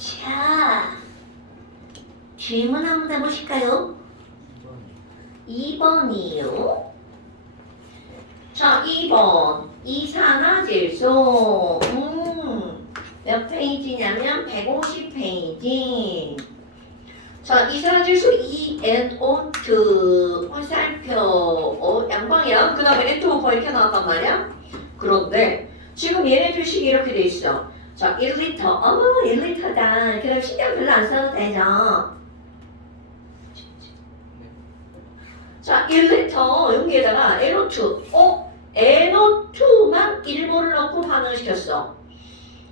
자, 질문 한번 해보실까요? 2번이요. 자, 2번. 이산화질소. 몇 페이지냐면 150페이지. 자, 이산화질소 ENO2 화살표 양방향 그 다음에 N2O4 이렇게 나왔단 말이야. 그런데 지금 얘네들 식이 이렇게 돼 있어. 자, 1리터. 1리터다. 그럼 신경 별로 안 써도 되죠. 자, 1리터 여기에다가 NO2. NO2만 1몰을 넣고 반응을 시켰어.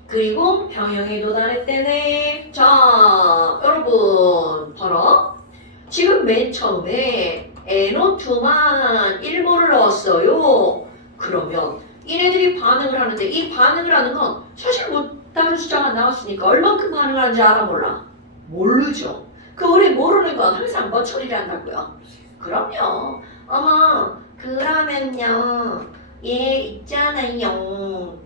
그리고 평형에 도달했대네. 자, 여러분 봐라. 지금 맨 처음에 NO2만 1몰을 넣었어요. 그러면 얘네들이 반응을 하는데 이 반응을 하는 건 사실 뭐 다른 숫자가 나왔으니까 얼만큼 반응을 하는지 알아 몰라? 모르죠. 그 우리 모르는 건 항상 뭐 처리를 한다고요? 그럼요. 그러면요 얘 있잖아요.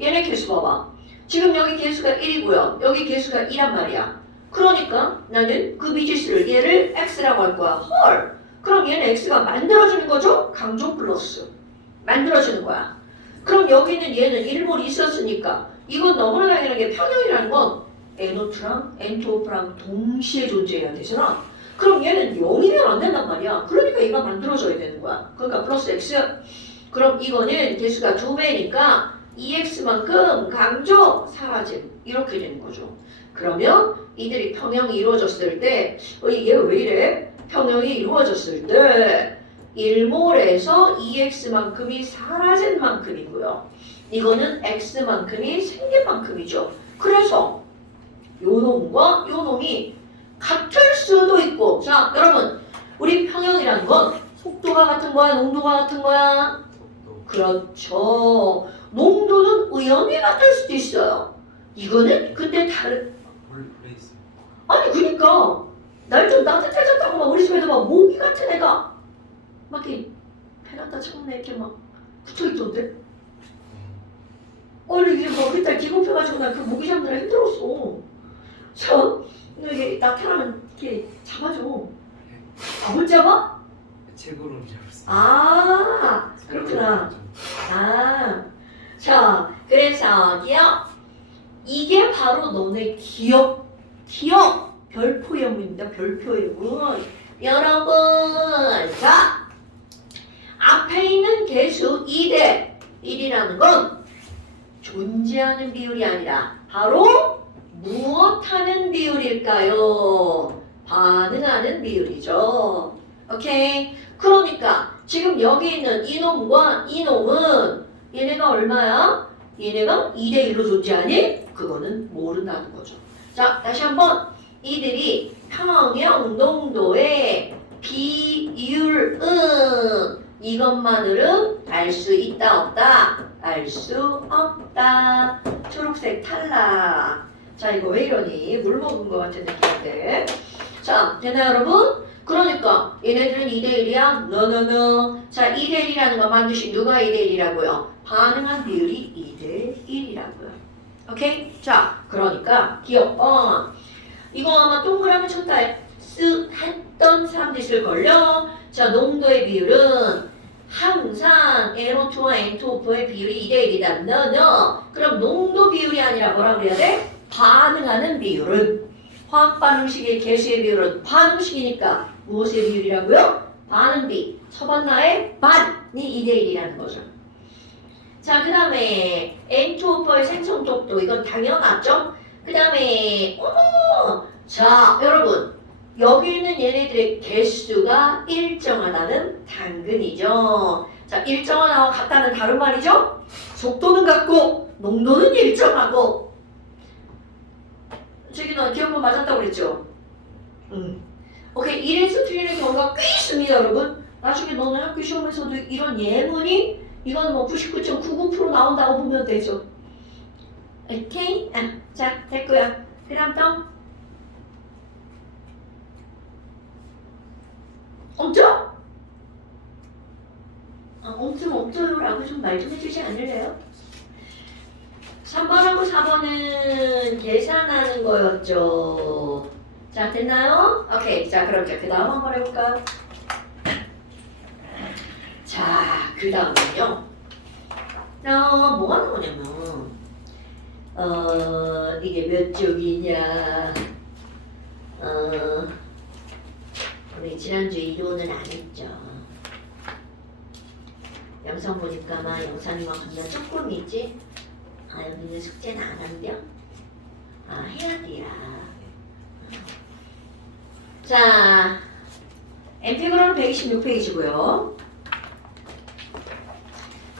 얘네 개수 봐봐. 지금 여기 개수가 1이고요. 여기 개수가 2란 말이야. 그러니까 나는 그 미지수를 얘를 x라고 할 거야. 헐. 그럼 얘는 x가 만들어지는 거죠? 강조 플러스. 만들어지는 거야. 그럼 여기는 얘는 1몰이 있었으니까 이건 너무나 당연한 게 평형이라는 건 NO2랑 N2O4랑 동시에 존재해야 되잖아. 그럼 얘는 0이면 안 된단 말이야. 그러니까 얘가 만들어져야 되는 거야. 그러니까 플러스 x. 그럼 이거는 개수가 2배니까 2x만큼 강조 사라짐. 이렇게 되는 거죠. 그러면 이들이 평형이 이루어졌을 때 얘 왜 이래? 평형이 이루어졌을 때 1몰에서 2x만큼이 사라진 만큼이고요. 이거는 x만큼이 생긴 만큼이죠. 그래서 요 놈과 요 놈이 같을 수도 있고. 자, 여러분 우리 평형이라는 건 속도가 같은 거야? 농도가 같은 거야? 그렇죠. 농도는 우연히 같을 수도 있어요. 이거는 근데 아니 그니까 날 좀 따뜻해졌다고 막 우리 집에도 막 모기 같은 애가 막 이렇게 해놨다 창문에 이렇게 막 붙어있던데? 이게 뭐 그때 기겁해가지고 나 그 모기 잡느라 힘들었어. 이게 나타나면 이렇게 잡아줘. 못 잡아? 책으로 잡았어. 그렇구나. 자, 그래서 이게 바로 너네 기억 별표의 문입니다. 별표의 문. 여러분, 자, 앞에 있는 개수 2대 1이라는 건 존재하는 비율이 아니라 바로 무엇하는 비율일까요? 반응하는 비율이죠. 오케이? 그러니까 지금 여기 있는 이놈과 이놈은 얘네가 얼마야? 얘네가 2대 1로 존재하니? 그거는 모른다는 거죠. 자, 다시 한번 이들이 평형 농도의 비율은 이것만으로 알 수 있다 없다? 알 수 없다. 초록색 탈락. 자, 이거 왜 이러니? 물 먹은 것 같은 느낌인데. 자, 되나요 여러분? 그러니까 얘네들은 2대1이야? No. 자, 2대1이라는 거 반드시 누가 2대1이라고요? 반응한 비율이 2대1이라고요. 오케이? 자, 그러니까 기억. 이거 아마 동그라미 쳤다 했던 사람도 있을걸요? 자, 농도의 비율은 항상 NO2와 N2O4의 비율이 2대1이다. No. 그럼 농도 비율이 아니라 뭐라 그래야 돼? 반응하는 비율은 화학 반응식의 개수의 비율은 반응식이니까 무엇의 비율이라고요? 반응비. 서반나의 반이 2대1이라는 거죠. 자, 그 다음에 N2O4의 생성독도 이건 당연하죠? 그 다음에 자, 여러분 여기 있는 얘네들의 개수가 일정하다는 당근이죠. 자, 일정하다와 같다는 다른 말이죠? 속도는 같고 농도는 일정하고. 저기 너 기억만 맞았다고 그랬죠? 오케이. 이래서 틀리는 경우가 꽤 있습니다, 여러분. 나중에 너네 학교 시험에서도 이런 예문이 이건 뭐 99.99% 나온다고 보면 되죠. 오케이? 자, 됐고요. 그 다음 또 없죠? 없으면 없어요라고 좀 말 좀 해주지 않을래요? 3번하고 4번은 계산하는 거였죠. 자, 됐나요? 오케이. 자, 그럼 이제 그 다음 한번 해볼까요? 자, 그 다음은요. 뭐가 나오냐면, 이게 몇 쪽이냐. 우리 지난주에 이론은 안 했죠. 영상 보니까 막 영상이 막 겁나 조금 있지? 여기는 숙제는 안 한대요? 해야 돼야. 자, 엠피그럼 126페이지고요.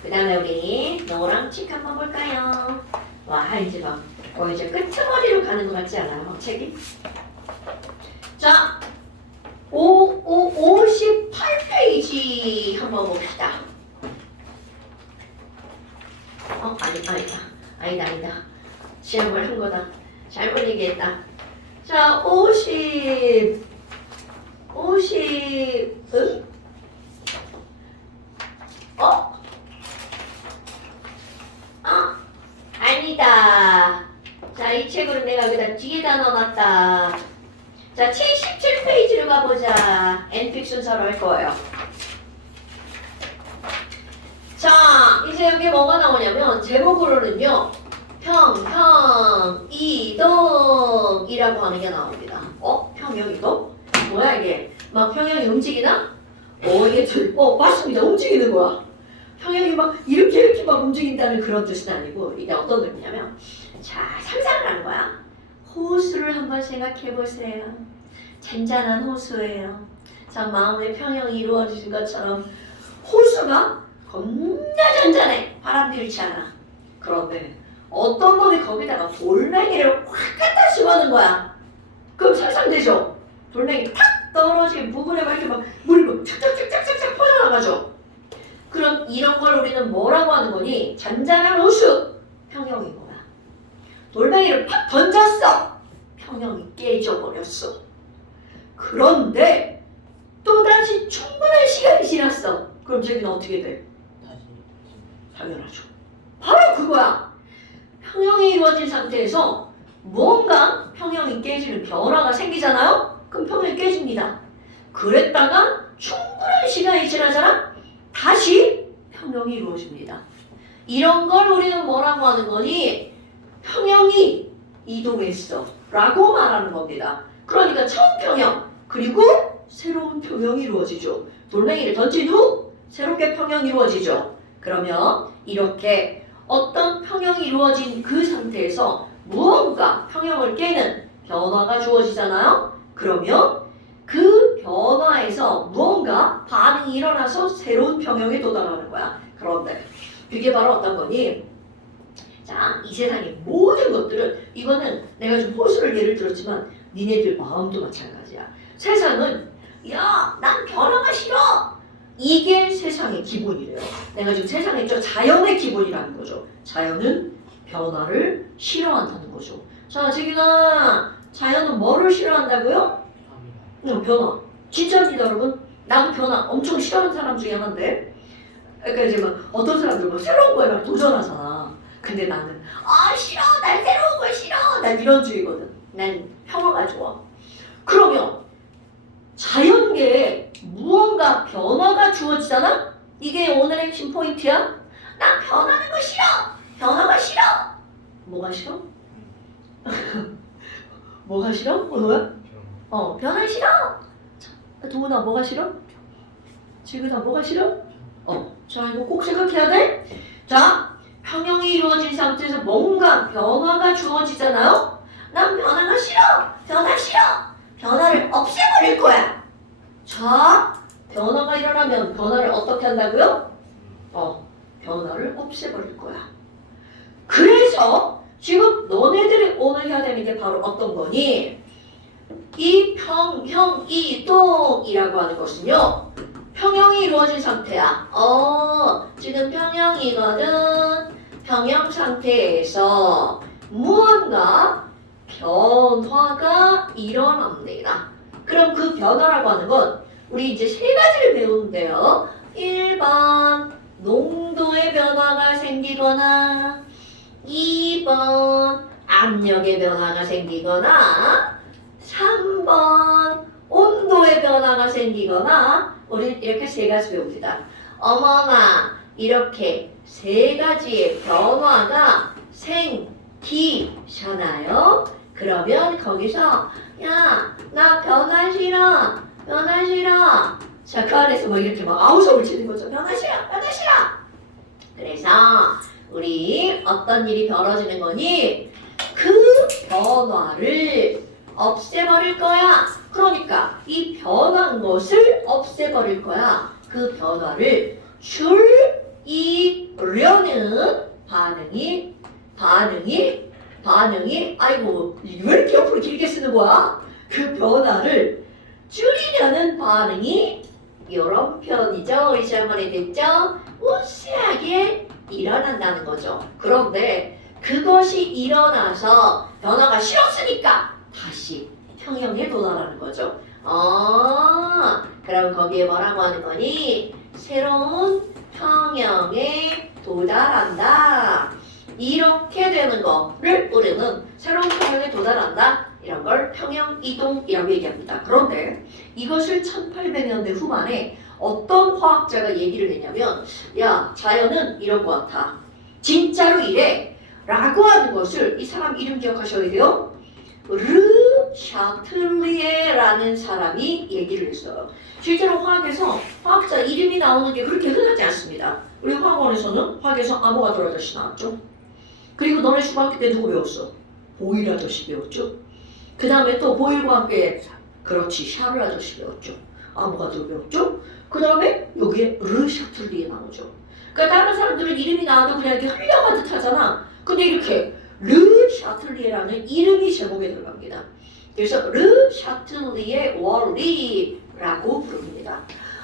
그 다음에 우리 노랑 칙 한번 볼까요? 와, 이제 막 이제 끝머리로 가는 것 같지 않아요? 책이? 자, 58페이지 한번 봅시다. 아니다. 시험을 한 거다. 잘못 얘기했다. 자, 50, 아니다. 자, 이 책으로 내가 그다 뒤에다 넣어놨다. 자, 77페이지로 가보자. 엔픽 순서로 할 거예요. 자, 이제 여기 뭐가 나오냐면 제목으로는요. 평형 이동이라고 하는 게 나옵니다. 평형 이동? 뭐야 이게? 막 평형이 움직이나? 이게 맞습니다. 움직이는 거야. 평형이 막 이렇게 막 움직인다는 그런 뜻은 아니고 이게 어떤 의미냐면 자, 상상을 하는 거야. 호수를 한번 생각해 보세요. 잔잔한 호수예요. 자, 마음의 평형이 이루어진 것처럼 호수가 겁나 잔잔해. 바람도 일치 않아. 그런데 어떤 놈이 거기다가 돌멩이를 확 갖다 집어넣은 거야. 그럼 상상되죠? 돌멩이 탁 떨어진 부분에 막 이렇게 막 물이 막 착착착착착 퍼져나가죠. 그럼 이런 걸 우리는 뭐라고 하는 거니? 잔잔한 호수. 평형인 거야. 돌멩이를 팍 던졌어. 평형이 깨져버렸어. 그런데 또다시 충분한 시간이 지났어. 그럼 저기는 어떻게 돼? 당연하죠. 바로 그거야. 평형이 이루어진 상태에서 무언가 평형이 깨지는 변화가 생기잖아요? 그럼 평형이 깨집니다. 그랬다가 충분한 시간이 지나잖아? 다시 평형이 이루어집니다. 이런 걸 우리는 뭐라고 하는 거니? 평형이 이동했어 라고 말하는 겁니다. 그러니까 처음 평형 그리고 새로운 평형이 이루어지죠. 돌멩이를 던진 후 새롭게 평형이 이루어지죠. 그러면 이렇게 어떤 평형이 이루어진 그 상태에서 무언가 평형을 깨는 변화가 주어지잖아요. 그러면 그 변화에서 무언가 반응이 일어나서 새로운 평형에 도달하는 거야. 그런데 그게 바로 어떤 거니? 자, 이 세상의 모든 것들은 이거는 내가 좀 호수를 예를 들었지만 니네들 마음도 마찬가지야. 세상은 야, 난 변화가 싫어. 이게 세상의 기본이래요. 내가 지금 세상에 있죠. 자연의 기본이라는 거죠. 자연은 변화를 싫어한다는 거죠. 자, 저기가 자연은 뭐를 싫어한다고요? 변화. 진짜입니다, 여러분. 나도 변화 엄청 싫어하는 사람 중에 하나인데. 그러니까 이제 막 어떤 사람들 막 새로운 거에 막 도전하잖아. 근데 나는 싫어. 난 새로운 거 싫어. 난 이런 주의거든. 난 평화가 좋아. 그러면 자연계에 무언가 변화가 주어지잖아? 이게 오늘의 핵심 포인트야. 난 변하는 거 싫어. 변화가 싫어. 뭐가 싫어? 뭐가 싫어? 너야? 변화 싫어. 도훈아 뭐가 싫어? 지그다 뭐가 싫어? 자, 이거 꼭 생각해야 돼. 자, 평형이 이루어진 상태에서 뭔가 변화가 주어지잖아요? 난 변화가 싫어. 변화 싫어. 변화를 없애버릴 거야. 자, 변화가 일어나면 변화를 어떻게 한다고요? 변화를 없애버릴 거야. 그래서 지금 너네들이 오늘 해야 되는 게 바로 어떤 거니? 이 평형 이동이라고 하는 것은요. 평형이 이루어진 상태야. 지금 평형이거든. 평형 상태에서 무언가 변화가 일어납니다. 그럼 그 변화라고 하는 건 우리 이제 세 가지를 배우는데요. 1번 농도의 변화가 생기거나 2번 압력의 변화가 생기거나 3번 온도의 변화가 생기거나 우리 이렇게 세 가지 배웁니다. 어머나 이렇게 세 가지의 변화가 생기잖아요. 그러면 거기서 야 나 변화 싫어 변화 싫어 자 그 안에서 막 이렇게 막 아우성을 치는 거죠. 변화 싫어 변화 싫어. 그래서 우리 어떤 일이 벌어지는 거니 그 변화를 없애버릴 거야. 그러니까 이 변한 것을 없애버릴 거야. 그 변화를 줄이려는 반응이 아이고 왜 이렇게 옆으로 길게 쓰는 거야? 그 변화를 줄이려는 반응이 이런 표현이죠. 우리 지난번에 됐죠? 우세하게 일어난다는 거죠. 그런데 그것이 일어나서 변화가 싫었으니까 다시 평형에 도달하는 거죠. 그럼 거기에 뭐라고 하는 거니? 새로운 평형에 도달한다. 이렇게 되는 거를 우리는 새로운 평형에 도달한다. 이런 걸 평형 이동이라고 얘기합니다. 그런데 이것을 1800년대 후반에 어떤 화학자가 얘기를 했냐면 야 자연은 이런 것 같아. 진짜로 이래. 라고 하는 것을 이 사람 이름 기억하셔야 돼요. 르 샤틀리에라는 사람이 얘기를 했어요. 실제로 화학에서 화학자 이름이 나오는 게 그렇게 흔하지 않습니다. 우리 화학원에서는 화학에서 아모가드로 아저씨 나왔죠. 그리고 너네 중학교 때 누구 배웠어? 보일 아저씨 배웠죠. 그 다음에 또 보일과 함께 그렇지 샤를 아저씨 배웠죠. 아모가드로 배웠죠. 그 다음에 여기에 르 샤틀리에 나오죠. 그러니까 다른 사람들은 이름이 나와도 그냥 이렇게 흘려간 듯 하잖아. 근데 이렇게 르 샤틀리에라는 이름이 제목에 들어갑니다. 그래서 르 샤틀리에 원리라고 부릅니다.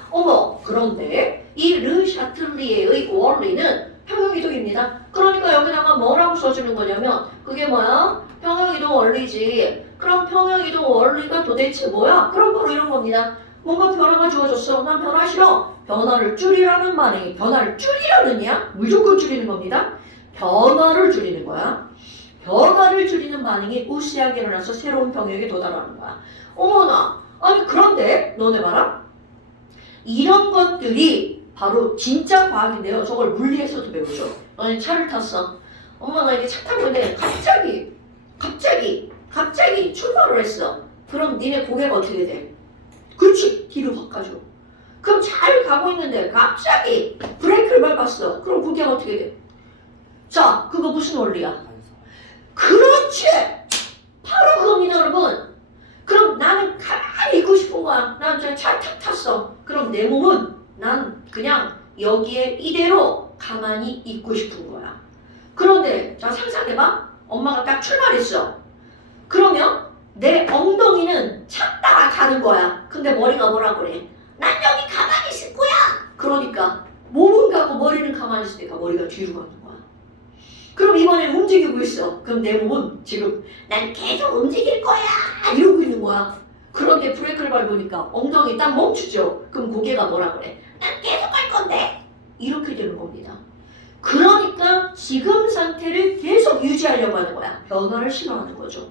어머 그런데 이 르 샤틀리에의 원리는 평형이동입니다. 그러니까 여기다가 뭐라고 써주는 거냐면 그게 뭐야? 평형이동 원리지. 그럼 평형이동 원리가 도대체 뭐야? 그럼 바로 이런 겁니다. 뭔가 변화가 주어졌어. 난 변화 싫어. 변화를 줄이라는 반응이 변화를 줄이라느냐? 무조건 줄이는 겁니다. 변화를 줄이는 거야. 변화를 줄이는 반응이 우시하게 일어나서 새로운 평형에 도달하는 거야. 어머나 아니 그런데 너네 봐라. 이런 것들이 바로 진짜 과학인데요. 저걸 물리에서도 배우죠. 너네 차를 탔어. 엄마가 이렇게 차 타고 있는데 갑자기 출발을 했어. 그럼 니네 고개가 어떻게 돼? 그렇지 뒤로 확 가죠. 그럼 잘 가고 있는데 갑자기 브레이크를 밟았어. 그럼 고개가 어떻게 돼? 자 그거 무슨 원리야? 그렇지! 바로 그겁니다 여러분. 그럼 나는 가만히 있고 싶은 거야. 난 그냥 차 탁 탔어. 그럼 내 몸은 난 그냥 여기에 이대로 가만히 있고 싶은 거야. 그런데 자 상상해봐. 엄마가 딱 출발했어. 그러면 내 엉덩이는 찾다가 가는 거야. 근데 머리가 뭐라 그래? 난 여기 가만히 있을 거야. 그러니까 몸은 가고 머리는 가만히 있으니까 머리가 뒤로 가는 거야. 그럼 이번엔 움직이고 있어. 그럼 내 몸은 지금 난 계속 움직일 거야 이러고 있는 거야. 그런데 브레이크를 밟으니까 엉덩이 딱 멈추죠. 그럼 고개가 뭐라 그래? 난 계속 갈 건데. 이렇게 되는 겁니다. 그러니까 지금 상태를 계속 유지하려고 하는 거야. 변화를 싫어하는 거죠.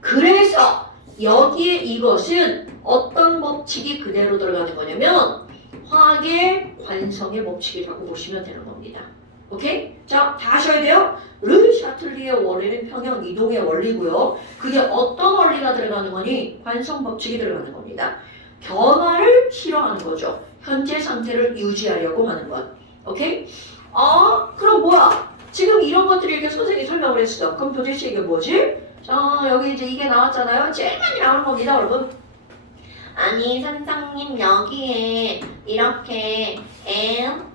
그래서 여기에 이것은 어떤 법칙이 그대로 들어가는 거냐면 화학의 관성의 법칙이라고 보시면 되는 겁니다. 오케이? 자, 다 하셔야 돼요. 르 샤틀리의 원리는 평형 이동의 원리고요. 그게 어떤 원리가 들어가는 거니? 관성 법칙이 들어가는 겁니다. 변화를 싫어하는 거죠. 현재 상태를 유지하려고 하는 것. 오케이? 그럼 뭐야? 지금 이런 것들이 이렇게 선생님이 설명을 했어. 그럼 도대체 이게 뭐지? 자, 여기 이제 이게 나왔잖아요. 제일 많이 나오는 겁니다, 여러분. 아니, 선생님 여기에 이렇게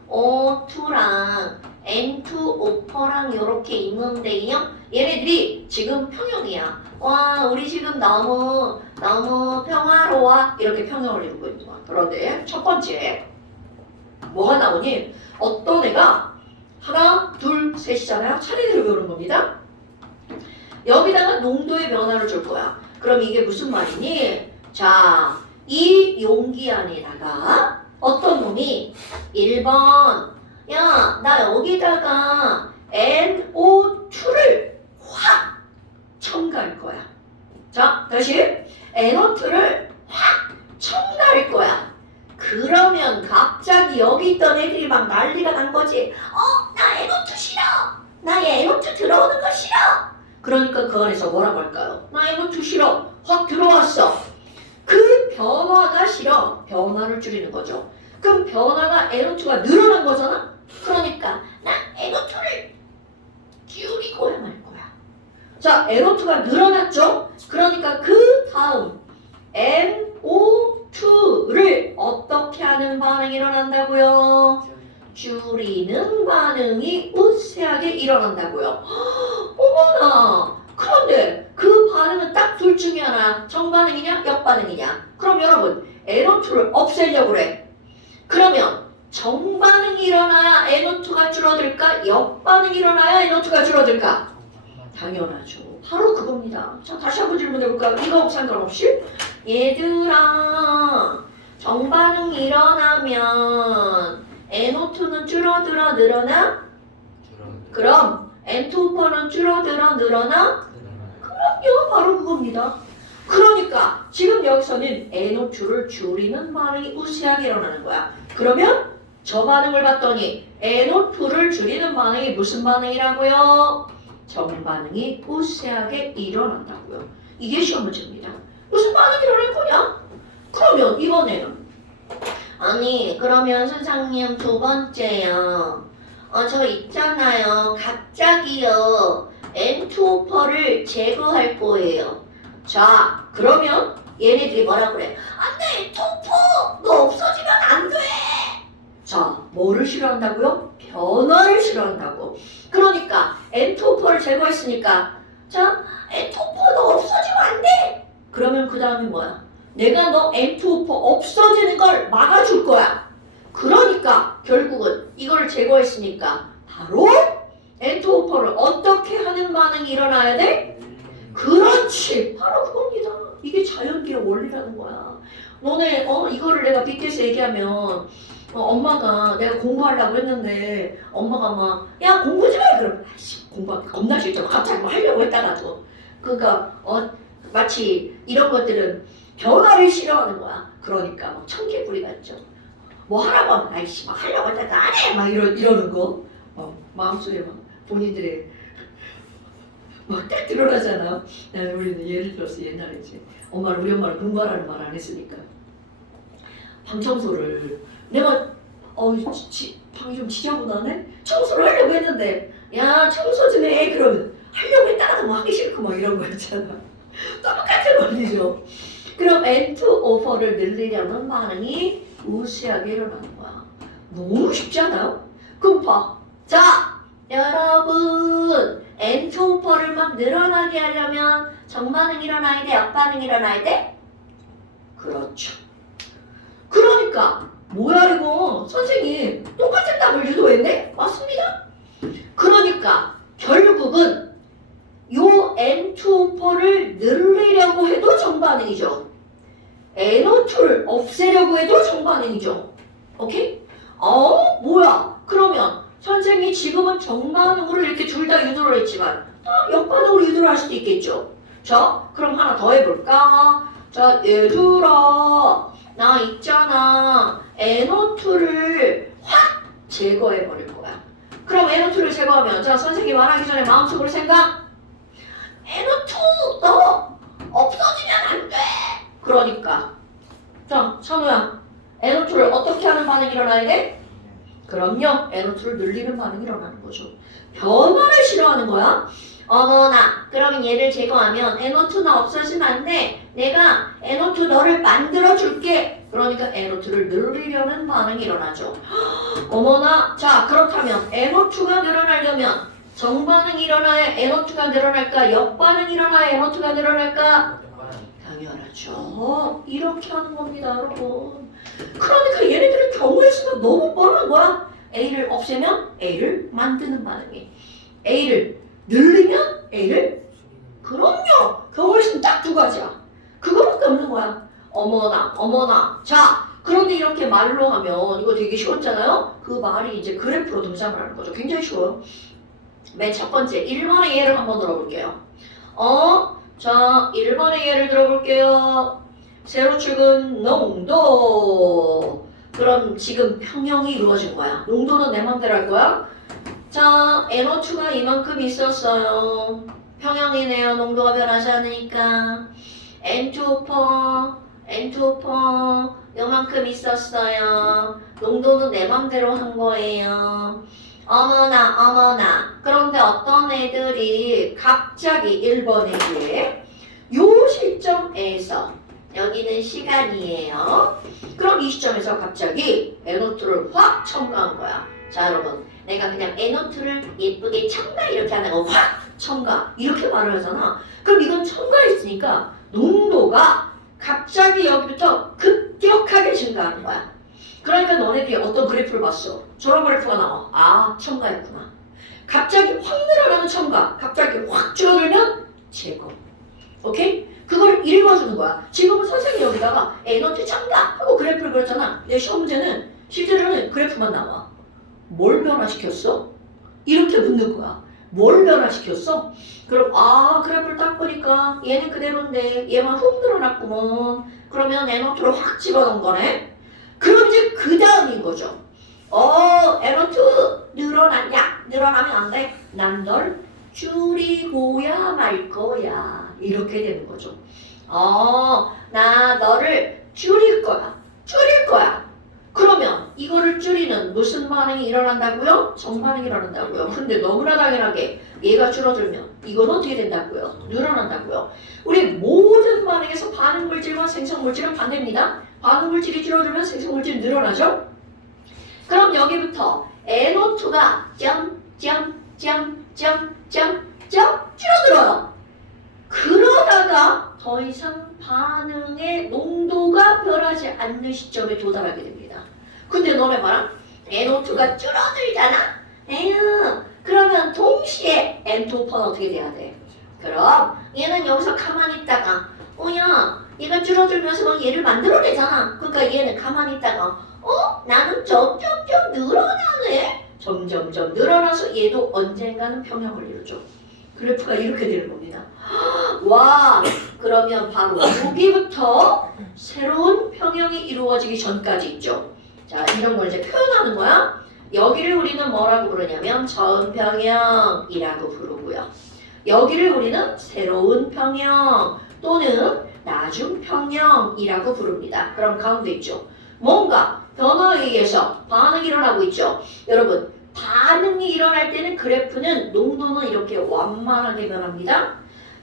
NO2랑 N2O4랑 이렇게 있는데요. 얘네들이 지금 평형이야. 와, 우리 지금 너무 평화로워. 이렇게 평형을 이루고 있는 거야. 그런데 첫 번째 뭐가 나오니? 어떤 애가 하나, 둘, 셋이잖아요. 차례대로 배우는 겁니다. 여기다가 농도의 변화를 줄 거야. 그럼 이게 무슨 말이니? 자, 이 용기 안에다가 어떤 놈이 1번 야, 나 여기다가 NO2 NO2를 확 첨가할 거야. 그러면 갑자기 여기 있던 애들이 막 난리가 난 거지. 나 NO2 싫어. 나 얘 NO2 들어오는 거 싫어. 그러니까 그 안에서 뭐라고 할까요? 나 NO2 싫어. 확 들어왔어. 그 변화가 싫어. 변화를 줄이는 거죠. 그럼 변화가 NO2가 늘어난 거잖아? 그러니까 나 NO2를 줄이고야 말 거야. 자, NO2가 늘어났죠? 그러니까 그 다음 NO2를 어떻게 하는 반응이 일어난다고요? 줄이는 반응이 우세하게 일어난다고요. 어머나! 그런데 그 반응은 딱 둘 중에 하나. 정반응이냐? 역반응이냐? 그럼 여러분 NO2를 없애려고 그래. 그러면 정반응이 일어나야 NO2가 줄어들까? 역반응이 일어나야 NO2가 줄어들까? 당연하죠. 바로 그겁니다. 자, 다시 한번 질문 해볼까요? 이거 상관없이? 얘들아, 정반응이 일어나면 NO2는 줄어들어 늘어나? 그럼 N2는 줄어들어 늘어나? 그럼요, 바로 그겁니다. 그러니까 지금 여기서는 NO2를 줄이는 반응이 우세하게 일어나는 거야. 그러면 저 반응을 봤더니 NO2를 줄이는 반응이 무슨 반응이라고요? 정반응이 우세하게 일어난다고요. 이게 시험 문제입니다. 무슨 반응이 일어날 거냐? 그러면 이번에는 아니 그러면 선생님 두 번째요. 저 있잖아요. 갑자기요. N2O4를 제거할 거예요. 자, 그러면 얘네들이 뭐라 그래? 안 돼! N2O4! 너 없어지면 안 돼! 자, 뭐를 싫어한다고요? 변화를 싫어한다고. 그러니까 N2O4를 제거했으니까 자, N2O4 너 없어지면 안 돼! 그러면 그 다음에 뭐야? 내가 너 N2O4 없어지는 걸 막아줄 거야. 그러니까 결국은 이걸 제거했으니까 바로 N2O4를 어떻게 하는 반응이 일어나야 돼? 그렇지! 바로 그겁니다. 이게 자연계의 원리라는 거야. 너네 이거를 내가 빗대서 얘기하면 엄마가 내가 공부하려고 했는데 엄마가 막 야 공부 좀 해! 그럼 아이씨 공부하기 겁나 싫잖아. 갑자기 뭐 하려고 했다가도 그러니까 마치 이런 것들은 변화를 싫어하는 거야. 그러니까 막 청개구리 같죠. 뭐 하라고 하면 아이씨 막 하려고 했다가 안 해! 막 이러는 거 마음속에 막 본인들의 막 딱 드러나잖아. 우리는 예를 들어서 옛날에 이제 우리 엄마는 공부하라는 말 안 했으니까 방 청소를 내가 방이 좀 지저분하네? 청소를 하려고 했는데 야 청소 좀 해! 그러면 하려고 했다가도 뭐 하기 싫고 막 이런 거 있잖아. 똑같은 원리죠. 그럼 N2O4를 늘리려는 반응이 우세하게 일어나는 거야. 너무 쉽지 않아요? 그럼 봐. 자, 여러분 N2O4를 막 늘어나게 하려면 정반응이 일어나야 돼? 역반응이 일어나야 돼? 그렇죠. 그러니까 뭐야 이거 선생님 똑같은 답을 유도했네? 맞습니다. 그러니까 결국은 요 N2O4를 늘리려고 해도 정반응이죠. NO2를 없애려고 해도 정반응이죠. 오케이? 뭐야? 그러면 선생님이 지금은 정반응으로 이렇게 둘 다 유도를 했지만 역반응으로 유도를 할 수도 있겠죠. 자, 그럼 하나 더 해볼까? 자, 얘들아 나 있잖아. NO2를 확 제거해버릴 거야. 그럼 NO2를 제거하면 자 선생님이 말하기 전에 마음속으로 생각 NO2 너 없어지면 안 돼. 그러니까 자 찬우야 NO2를 어떻게 하는 반응이 일어나야 돼? 그럼요 NO2를 늘리는 반응이 일어나는 거죠. 변화를 싫어하는 거야. 어머나 그러면 얘를 제거하면 NO2는 없어지면 안 돼. 내가 NO2 너를 만들어 줄게. 그러니까 NO2를 늘리려는 반응이 일어나죠. 어머나 자 그렇다면 NO2가 늘어나려면 정반응이 일어나야 NO2가 늘어날까? 역반응이 일어나야 NO2가 늘어날까? 당연하죠. 이렇게 하는 겁니다 여러분. 그러니까 얘네들은 경우의 수가 너무 뻔한 거야. A를 없애면 A를 만드는 반응이 A를 늘리면 A를 그럼요. 경우의 수는 딱 두 가지야. 그거밖에 없는 거야. 어머나 자 그런데 이렇게 말로 하면 이거 되게 쉬웠잖아요. 그 말이 이제 그래프로 등장을 하는 거죠. 굉장히 쉬워요. 맨 첫 번째 1번의 예를 한번 들어볼게요. 자, 1번의 예를 들어볼게요. 세로 출근 농도. 그럼 지금 평형이 이루어진 거야. 농도는 내 맘대로 할 거야. 자, NO2가 이만큼 있었어요. 평형이네요. 농도가 변하지 않으니까. N2O4 요만큼 있었어요. 농도는 내 맘대로 한 거예요. 어머나. 그런데 어떤 애들이 갑자기 1번에게 요 시점에서 여기는 시간이에요. 그럼 이 시점에서 갑자기 NO2를 확 첨가한 거야. 자, 여러분. 내가 그냥 NO2를 예쁘게 첨가 이렇게 하는 거 확 첨가 이렇게 말을 하잖아. 그럼 이건 첨가했으니까 농도가 갑자기 여기부터 급격하게 증가하는 거야. 그러니까 너네들이 어떤 그래프를 봤어. 저런 그래프가 나와. 아, 첨가했구나. 갑자기 확 늘어나는 첨가, 갑자기 확 줄어들면 제거. 오케이? 그걸 읽어주는 거야. 지금은 선생님이 여기다가 NO2 첨가 하고 그래프를 그렸잖아. 내 시험 문제는 실제로는 그래프만 나와. 뭘 변화시켰어? 이렇게 묻는 거야. 뭘 변화시켰어? 그럼 그래프를 딱 보니까 얘는 그대로인데 얘만 훅 늘어났구먼. 그러면 NO2를 확 집어넣은 거네. 그럼 이제 그 다음인 거죠. NO2 늘어났냐? 늘어나면 안 돼. 난 널 줄이고야 말 거야. 이렇게 되는 거죠. 나 너를 줄일 거야. 그러면 이거를 줄이는 무슨 반응이 일어난다고요? 정반응이 일어난다고요. 근데 너무나 당연하게 얘가 줄어들면 이건 어떻게 된다고요? 늘어난다고요. 우리 모든 반응에서 반응물질과 생성물질은 반대입니다. 반응물질이 줄어들면 생성물질이 늘어나죠? 그럼 여기부터 NO2가 줄어들어요. 그러다가 더 이상 반응의 농도가 변하지 않는 시점에 도달하게 됩니다. 근데 너네 봐라. NO2가 줄어들잖아? 그러면 동시에 N2O4는 어떻게 돼야 돼? 그럼 얘는 여기서 가만히 있다가 야, 얘가 줄어들면서 얘를 만들어내잖아. 그러니까 얘는 가만히 있다가 나는 점점점 늘어나네. 점점점 늘어나서 얘도 언젠가는 평형을 이루죠. 그래프가 이렇게 되는 겁니다. 와, 그러면 바로 여기부터 새로운 평형이 이루어지기 전까지 있죠. 자, 이런 걸 이제 표현하는 거야. 여기를 우리는 뭐라고 부르냐면 전평형이라고 부르고요. 여기를 우리는 새로운 평형 또는 나중평형이라고 부릅니다. 그럼 가운데 있죠. 뭔가 변화에 의해서 반응이 일어나고 있죠. 여러분, 반응이 일어날 때는 그래프는 농도는 이렇게 완만하게 변합니다.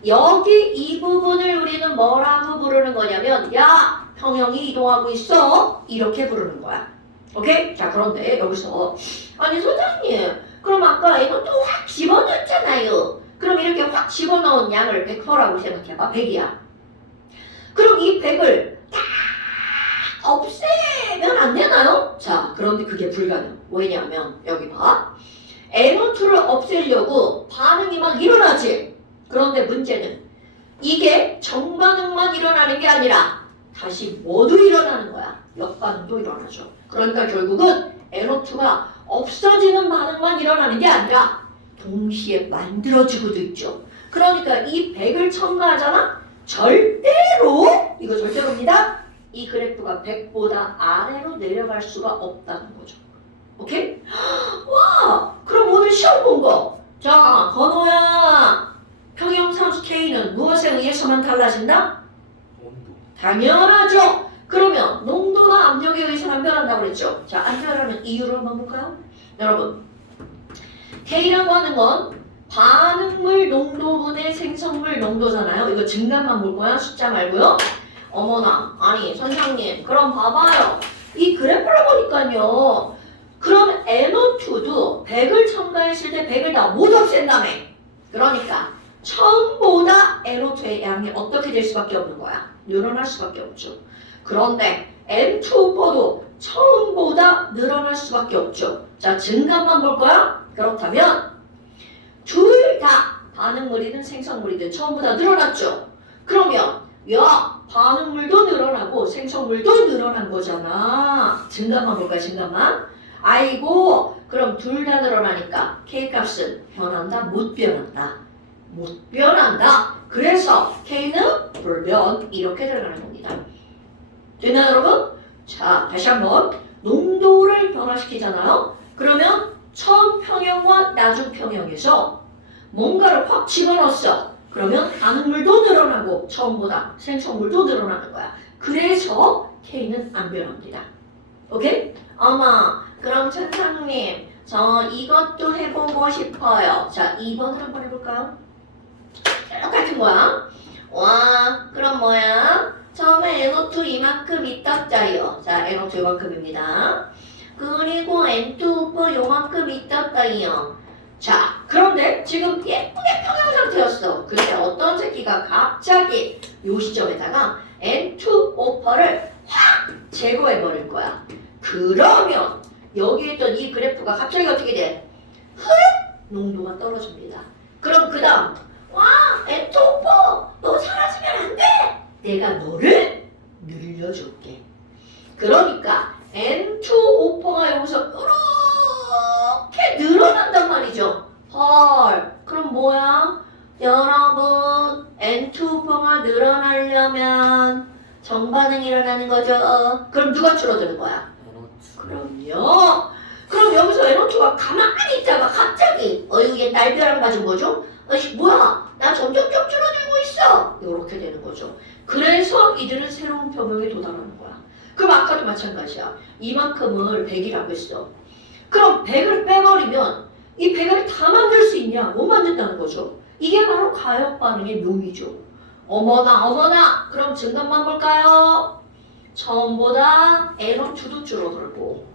여기 이 부분을 우리는 뭐라고 부르는 거냐면 야, 평형이 이동하고 있어. 이렇게 부르는 거야. 오케이? 자, 그런데 여기서 아니 선생님, 그럼 아까 이거 또 확 집어넣었잖아요. 그럼 이렇게 확 집어넣은 양을 100%라고 생각해봐. 100이야. 그럼 이 100을 다 없애면 안 되나요? 자, 그런데 그게 불가능. 왜냐하면 여기 봐. NO2를 없애려고 반응이 막 일어나지. 그런데 문제는 이게 정반응만 일어나는 게 아니라 다시 모두 일어나는 거야. 역반응도 일어나죠. 그러니까 결국은 NO2가 없어지는 반응만 일어나는 게 아니라 동시에 만들어지고도 있죠. 그러니까 이 100을 첨가하잖아? 절대로, 이거 절대로입니다. 이 그래프가 100보다 아래로 내려갈 수가 없다는 거죠. 오케이? 와, 그럼 오늘 시험 본 거. 자, 건호야. 평형상수 K는 무엇에 의해서만 달라진다? 온도. 당연하죠. 그러면 농도나 압력에 의해서는 안 변한다고 그랬죠. 자, 안 변하는 이유를 한번 볼까요? 여러분, K라고 하는 건 반응물 농도분의 생성물 농도잖아요. 이거 증감만 볼 거야. 숫자 말고요. 어머나, 아니 선생님, 그럼 봐봐요. 이 그래프를 보니까요. 그럼 NO2도 100을 첨가했을 때 100을 다 못 없앤다며. 그러니까 처음보다 NO2의 양이 어떻게 될 수밖에 없는 거야. 늘어날 수밖에 없죠. 그런데 N2O4도 처음보다 늘어날 수밖에 없죠. 자, 증감만 볼 거야. 그렇다면 둘 다 반응물이든 생성물이든 처음보다 늘어났죠. 그러면 야, 반응물도 늘어나고 생성물도 늘어난 거잖아. 증감만 볼까요? 증감만. 아이고, 그럼 둘 다 늘어나니까 K값은 변한다? 못 변한다? 못 변한다. 그래서 K는 불변 이렇게 들어가는 겁니다. 되나요 여러분? 자 다시 한번 농도를 변화시키잖아요. 그러면 처음 평형과 나중 평형에서 뭔가를 확 집어넣었어. 그러면 반응물도 늘어나고 처음보다 생성물도 늘어나는 거야. 그래서 K는 안 변합니다. 오케이? 어머 그럼 천상님 저 이것도 해보고 싶어요. 자 2번 한번 해볼까요? 똑같은 거야. 와 그럼 뭐야? 처음에 NO2 이만큼 있었자요. 자 NO2 이만큼입니다. 그리고 N2O 요만큼 있었다요. 자 그런데 지금 예쁘게 평형 상태였어. 근데 어떤 새끼가 갑자기 요 시점에다가 N2O%를 확 제거해버릴 거야. 그러면 여기 있던 이 그래프가 갑자기 어떻게 돼? 흑 농도가 떨어집니다. 그럼 그 다음 와 N2O4 너 사라지면 안 돼. 내가 너를 늘려줄게. 그러니까 N2O4가 여기서 이렇게 늘어난단 말이죠. 헐 그럼 뭐야? 여러분 N2O4가 늘어나려면 정반응이 일어나는 거죠. 그럼 누가 줄어드는 거야? 그럼요. 그럼 여기서 NO2가 가만히 있다가 갑자기 이게 날벼락 맞은 거죠? 뭐야 나 점점 줄어들고 있어. 이렇게 되는 거죠. 그래서 이들은 새로운 평형에 도달하는 거야. 그럼 아까도 마찬가지야. 이만큼을 100이라고 했어. 그럼 100을 빼버리면 이 100을 다 만들 수 있냐? 못 만든다는 거죠. 이게 바로 가역 반응의 묘미죠. 어머나 어머나 그럼 증감만 볼까요? 처음보다 NO2도 줄어들고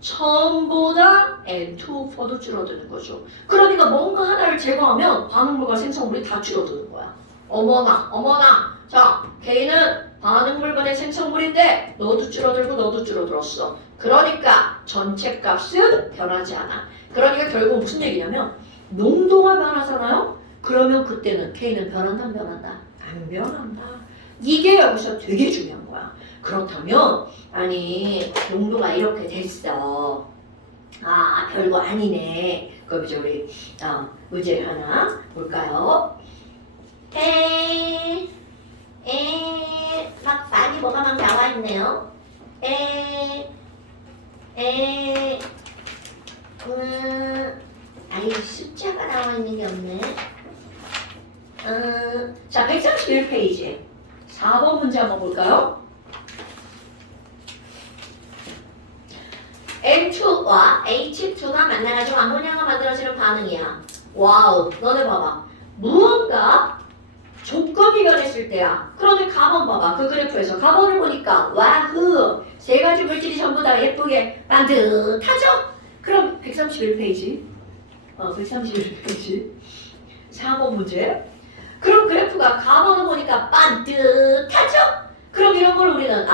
처음보다 N2O4도 줄어드는 거죠. 그러니까 뭔가 하나를 제거하면 반응물과 생성물이 다 줄어드는 거야. 어머나 어머나 자 K는 반응물분의 생성물인데 너도 줄어들고 너도 줄어들었어. 그러니까 전체 값은 변하지 않아. 그러니까 결국 무슨 얘기냐면 농도가 변하잖아요. 그러면 그때는 K는 변한다 안 변한다? 안 변한다. 이게 여기서 되게 중요한 거야. 그렇다면 아니 농도가 이렇게 됐어. 아 별거 아니네. 그럼 이제 우리 문제를 하나 볼까요? 막 많이 뭐가 막 나와 있네요. 아니 숫자가 나와 있는 게 없네. 자 131페이지 4번 문제 한번 볼까요? N2와 H2가 만나가지고 암모니아가 만들어지는 반응이야. 와우 너네 봐봐. 무언가 조건이 변했을 때야. 그런데 가번 봐봐. 그 그래프에서 가번을 보니까 와흐 세 가지 물질이 전부 다 예쁘게 반듯하죠? 그럼 131페이지 131페이지 4번 문제. 그럼 그래프가 가번을 보니까 반듯하죠? 그럼 이런 걸 우리는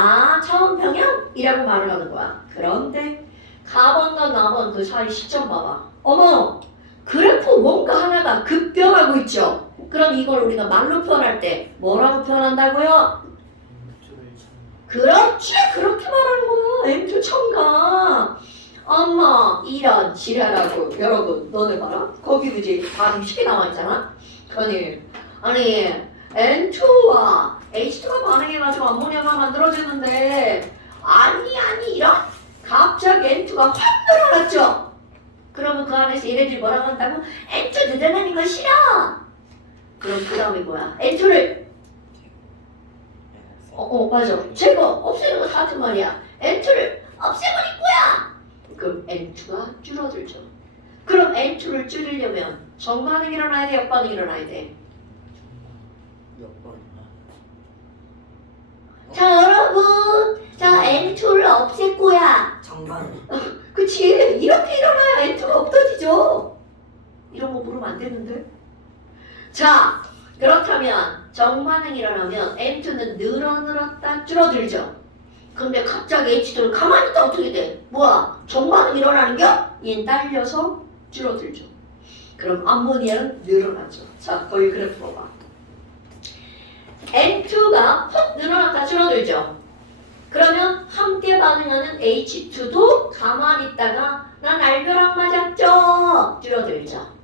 처음 평형이라고 말을 하는 거야. 그런데 가번과 나번 그 사이 시점 봐봐. 어머 그래프 뭔가 하나가 급변하고 있죠? 그럼 이걸 우리가 말로 표현할 때 뭐라고 표현한다고요? 그렇지 그렇게 말하는 거야. M2 첨가. 엄마 이런 지랄하고 여러분 너네 봐라. 거기 그지 발음이 쉽게 나와 있잖아. 아니 N2와 H2가 반응해가지고 암모니아가 만들어지는데 아니 이런 갑자기 N2가 확 늘어났죠. 그러면 그 안에서 얘네들이 뭐라고 한다고? N2 늘어나는 거 싫어. 그럼 그 다음에 뭐야? N2를 맞아. 제거 없애는 거 같은 말이야. N2를 없애버릴 거야. 그럼 N2가 줄어들죠. 그럼 N2를 줄이려면 정반응이 일어나야 돼? 역반응이 일어나야 돼? 자 여러분 자 N2를 없앨 거야. 정반. 그치 이렇게 일어나야 N2가 없어지죠. 이런 거 물으면 안 되는데. 자 그렇다면 정반응이 일어나면 N2는 늘었다 줄어들죠. 근데 갑자기 H2는 가만히 있다 어떻게 돼? 뭐야 정반응 일어나는겨? 얘는 딸려서 줄어들죠. 그럼 암모니아는 늘어나죠. 자 거기 그래프 봐봐. N2가 확 늘어났다 줄어들죠. 그러면 함께 반응하는 H2도 가만히 있다가 난 알벼락 맞았죠. 줄어들죠.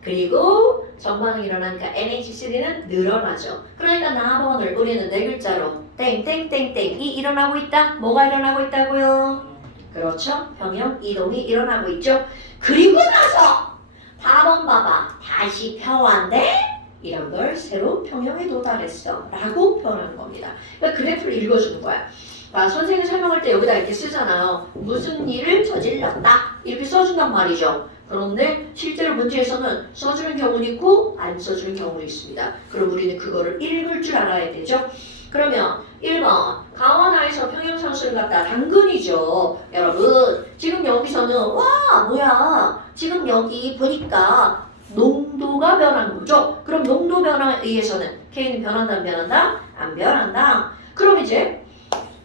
그리고 정반응이 일어나니까 NH3는 늘어나죠. 그러니까 나번을 우리는 네 글자로 땡땡땡땡이 일어나고 있다. 뭐가 일어나고 있다고요? 그렇죠. 평형 이동이 일어나고 있죠. 그리고 나서 4번 봐봐. 다시 평화인데 이런 걸 새로운 평형에 도달했어 라고 표현하는 겁니다. 그러니까 그래프를 읽어주는 거야. 선생님이 설명할 때 여기다 이렇게 쓰잖아요. 무슨 일을 저질렀다 이렇게 써준단 말이죠. 그런데 실제로 문제에서는 써주는 경우는 있고 안 써주는 경우도 있습니다. 그럼 우리는 그거를 읽을 줄 알아야 되죠. 그러면 1번 강원하에서 평형상수를 갖다 당근이죠. 여러분 지금 여기서는 와 뭐야 지금 여기 보니까 농도가 변한 거죠. 그럼 농도 변화에 의해서는 K는 변한다 안 변한다? 안 변한다. 그럼 이제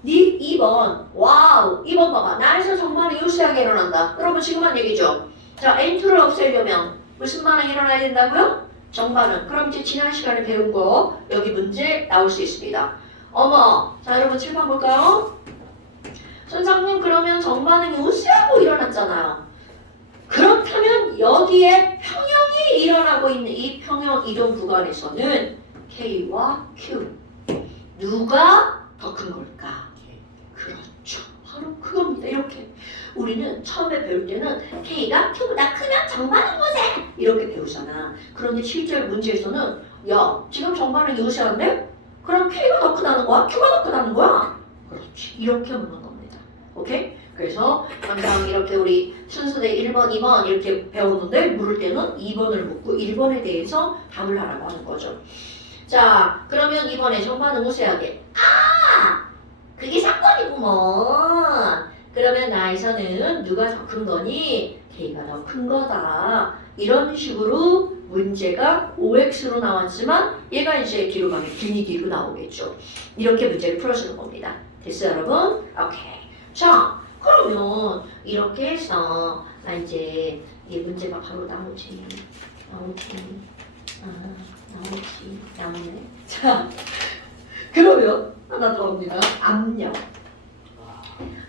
2번 와우 2번 봐봐 나에서 정반응이 우세하게 일어난다. 여러분 지금 한 얘기죠. 자 N2를 없애려면 무슨 반응이 일어나야 된다고요? 정반응. 그럼 이제 지난 시간에 배운 거 여기 문제 나올 수 있습니다. 어머 자 여러분 7번 볼까요? 선생님 그러면 정반응이 우세하고 일어났잖아요. 그렇다면 여기에 평형이 일어나고 있는 이 평형 이동 구간에서는 K와 Q 누가 더 큰 걸까? 그렇죠. 바로 그겁니다. 이렇게 우리는 처음에 배울 때는 K가 Q보다 크면 정반응 우세 이렇게 배우잖아. 그런데 실제로 문제에서는 야 지금 정반응이 우세한데? 그럼 K가 더 크다는 거야? Q가 더 크다는 거야? 그렇지. 이렇게 묻는 겁니다. 오케이? 그래서 항상 이렇게 우리 순서대 1번, 2번 이렇게 배웠는데 물을 때는 2번을 묻고 1번에 대해서 답을 하라고 하는 거죠. 자, 그러면 이번에 정반응 우세하게 그게 사건이구먼. 그러면 나에서는 누가 더 큰 거니? K가 더 큰 거다. 이런 식으로 문제가 OX로 나왔지만 얘가 이제 뒤로 가면 균이뒤로 나오겠죠. 이렇게 문제를 풀어주는 겁니다. 됐어요 여러분? 오케이. 자 그러면 이렇게 해서 나 이제 이 문제가 바로 나오네. 자 그러면 하나 더 옵니다. 압력.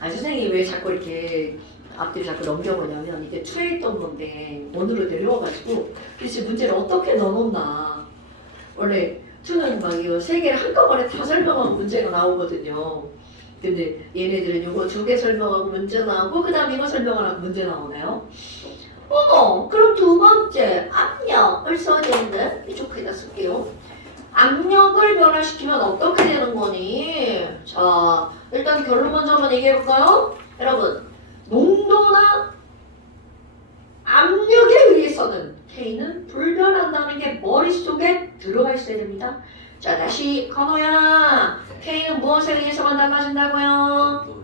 선생님이 왜 자꾸 이렇게 앞뒤로 자꾸 넘겨보냐면 이게 2에 있던 건데 원으로 내려와가지고 도대체 문제를 어떻게 넣어놓나. 원래 2는 막 이거 3개를 한꺼번에 다 설명하고 문제가 나오거든요. 근데 얘네들은 이거 2개 설명하고 문제 나오고 그 다음에 이거 설명하고 문제 나오나요? 그럼 두 번째 압력을 써야 되는데 이쪽에다 쓸게요. 압력을 변화시키면 어떻게 되는 거니? 자 일단 결론 먼저 한번 얘기해볼까요? 여러분 농도나 압력에 의해서는 K는 불변한다는 게 머릿속에 들어가 있어야 됩니다. 자 다시 건호야 K는 무엇에 의해서만 달라진다고요?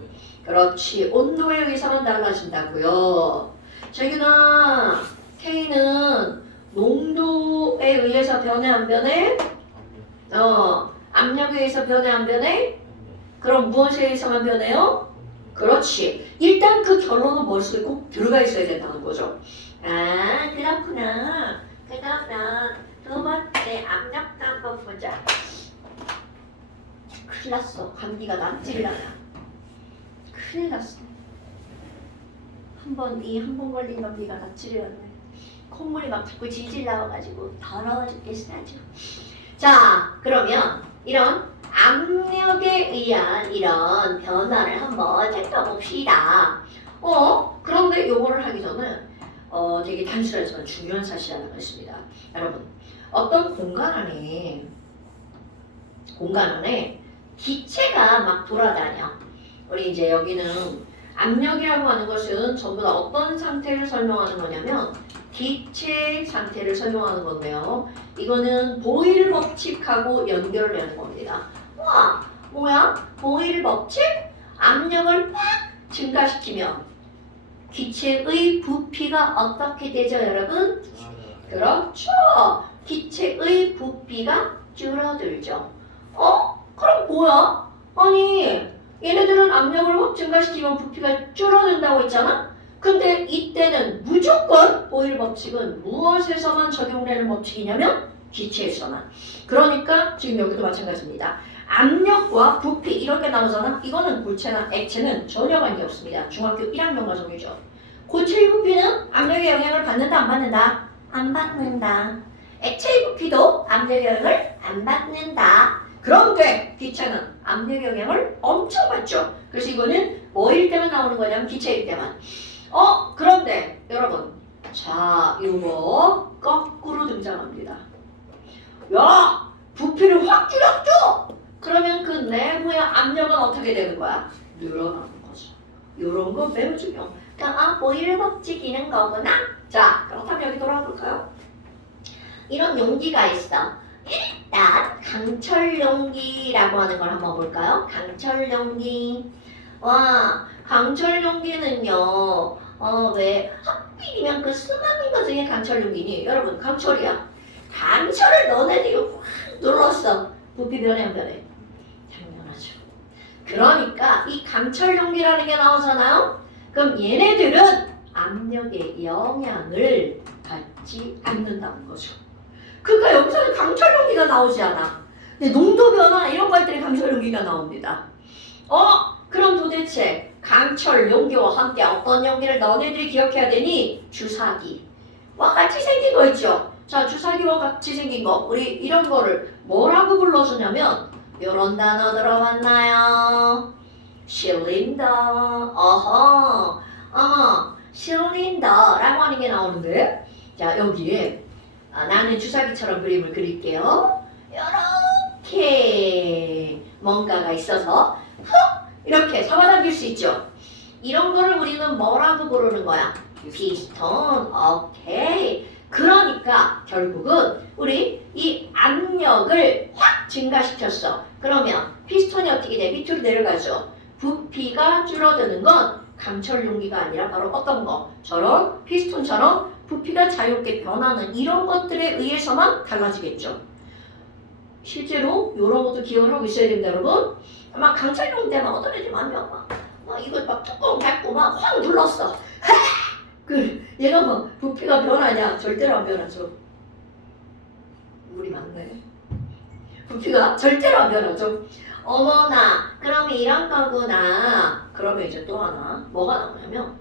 그렇지 온도에 의해서만 달라진다고요. 재균아 K는 농도에 의해서 변해 안 변해? 압력에 의해서 변해 안 변해? 그럼 무엇에 의해서만 변해요? 그렇지. 일단 그 결론은 머릿속에 꼭 들어가 있어야 된다는 거죠. 그렇구나. 그러면 두 번째 압력도 한번 보자. 큰일 났어. 감기가 납질나요. 큰일 났어. 한 번 걸린 감기가 납질이었네. 콧물이 막 자꾸 질질 나와가지고 더러워 죽겠어 아주. 자 그러면 이런 압력에 의한 이런 변화를 한번 살펴봅시다. 그런데 요거를 하기 전에 되게 단순하지만 중요한 사실이 하나가 있습니다. 여러분 어떤 공간 안에 기체가 막 돌아다녀. 우리 이제 여기는 압력이라고 하는 것은 전부 다 어떤 상태를 설명하는 거냐면 기체 상태를 설명하는 건데요. 이거는 보일 법칙하고 연결을 하는 겁니다. 와, 뭐야? 보일 법칙? 압력을 팍 증가시키면 기체의 부피가 어떻게 되죠, 여러분? 그렇죠. 기체의 부피가 줄어들죠. 그럼 뭐야? 아니, 얘네들은 압력을 확 증가시키면 부피가 줄어든다고 했잖아? 근데 이때는 무조건 보일 법칙은 무엇에서만 적용되는 법칙이냐면 기체에서만. 그러니까 지금 여기도 마찬가지입니다. 압력과 부피 이렇게 나오잖아. 이거는 물체나 액체는 전혀 관계없습니다. 중학교 1학년 과정이죠. 고체의 부피는 압력의 영향을 받는다 안 받는다? 안 받는다. 액체의 부피도 압력 영향을 안 받는다. 그런데 기체는 압력 영향을 엄청 받죠. 그래서 이거는 뭐일 때만 나오는 거냐면 기체일 때만. 그런데 여러분, 자, 이거 거꾸로 등장합니다. 야, 부피를 확 줄였죠? 그러면 그 내부의 압력은 어떻게 되는 거야? 늘어나는 거죠. 이런 거 매우 중요해요. 그러니까 보일 법칙이는 거구나. 자, 그렇다면 여기 돌아와 볼까요? 이런 용기가 있어. 일단 강철 용기라고 하는 걸 한번 볼까요? 강철 용기. 와, 강철 용기는요. 왜 하필이면 그 수많은 것 중에 강철 용기니? 여러분, 강철이야. 강철을 너네들이 확 눌렀어. 부피 변해 안 변해? 당연하죠. 그러니까 이 강철 용기라는 게 나오잖아요. 그럼 얘네들은 압력의 영향을 받지 않는다는 거죠. 그러니까 여기서는 강철 용기가 나오지 않아. 근데 농도 변화 이런 거 할 때는 강철 용기가 나옵니다. 그럼 도대체 강철 용기와 함께 어떤 용기를 너네들이 기억해야 되니? 주사기와 같이 생긴 거 있죠. 자, 주사기와 같이 생긴 거, 우리 이런 거를 뭐라고 불러주냐면 이런 단어 들어봤나요? 실린더. 실린더라고 하는 게 나오는데, 자, 여기에 나는 주사기처럼 그림을 그릴게요. 이렇게 뭔가가 있어서 이렇게 잡아당길 수 있죠. 이런 거를 우리는 뭐라고 부르는 거야? 피스톤. 오케이. 그러니까 결국은 우리 이 압력을 확 증가시켰어. 그러면 피스톤이 어떻게 돼? 밑으로 내려가죠. 부피가 줄어드는 건 강철 용기가 아니라 바로 어떤 거? 저런 피스톤처럼 부피가 자유롭게 변하는 이런 것들에 의해서만 달라지겠죠. 실제로 이런 것도 기억을 하고 있어야 됩니다, 여러분. 아마 강철 용기 때만 어떤 애들이 막 이걸 막 뚜껑 닫고 막 확 눌렀어. 얘가 뭐 부피가 변하냐? 절대로 안 변하죠. 물이 많네. 부피가 절대로 안 변하죠. 어머나, 그럼 이런 거구나. 그러면 이제 또 하나 뭐가 나오냐면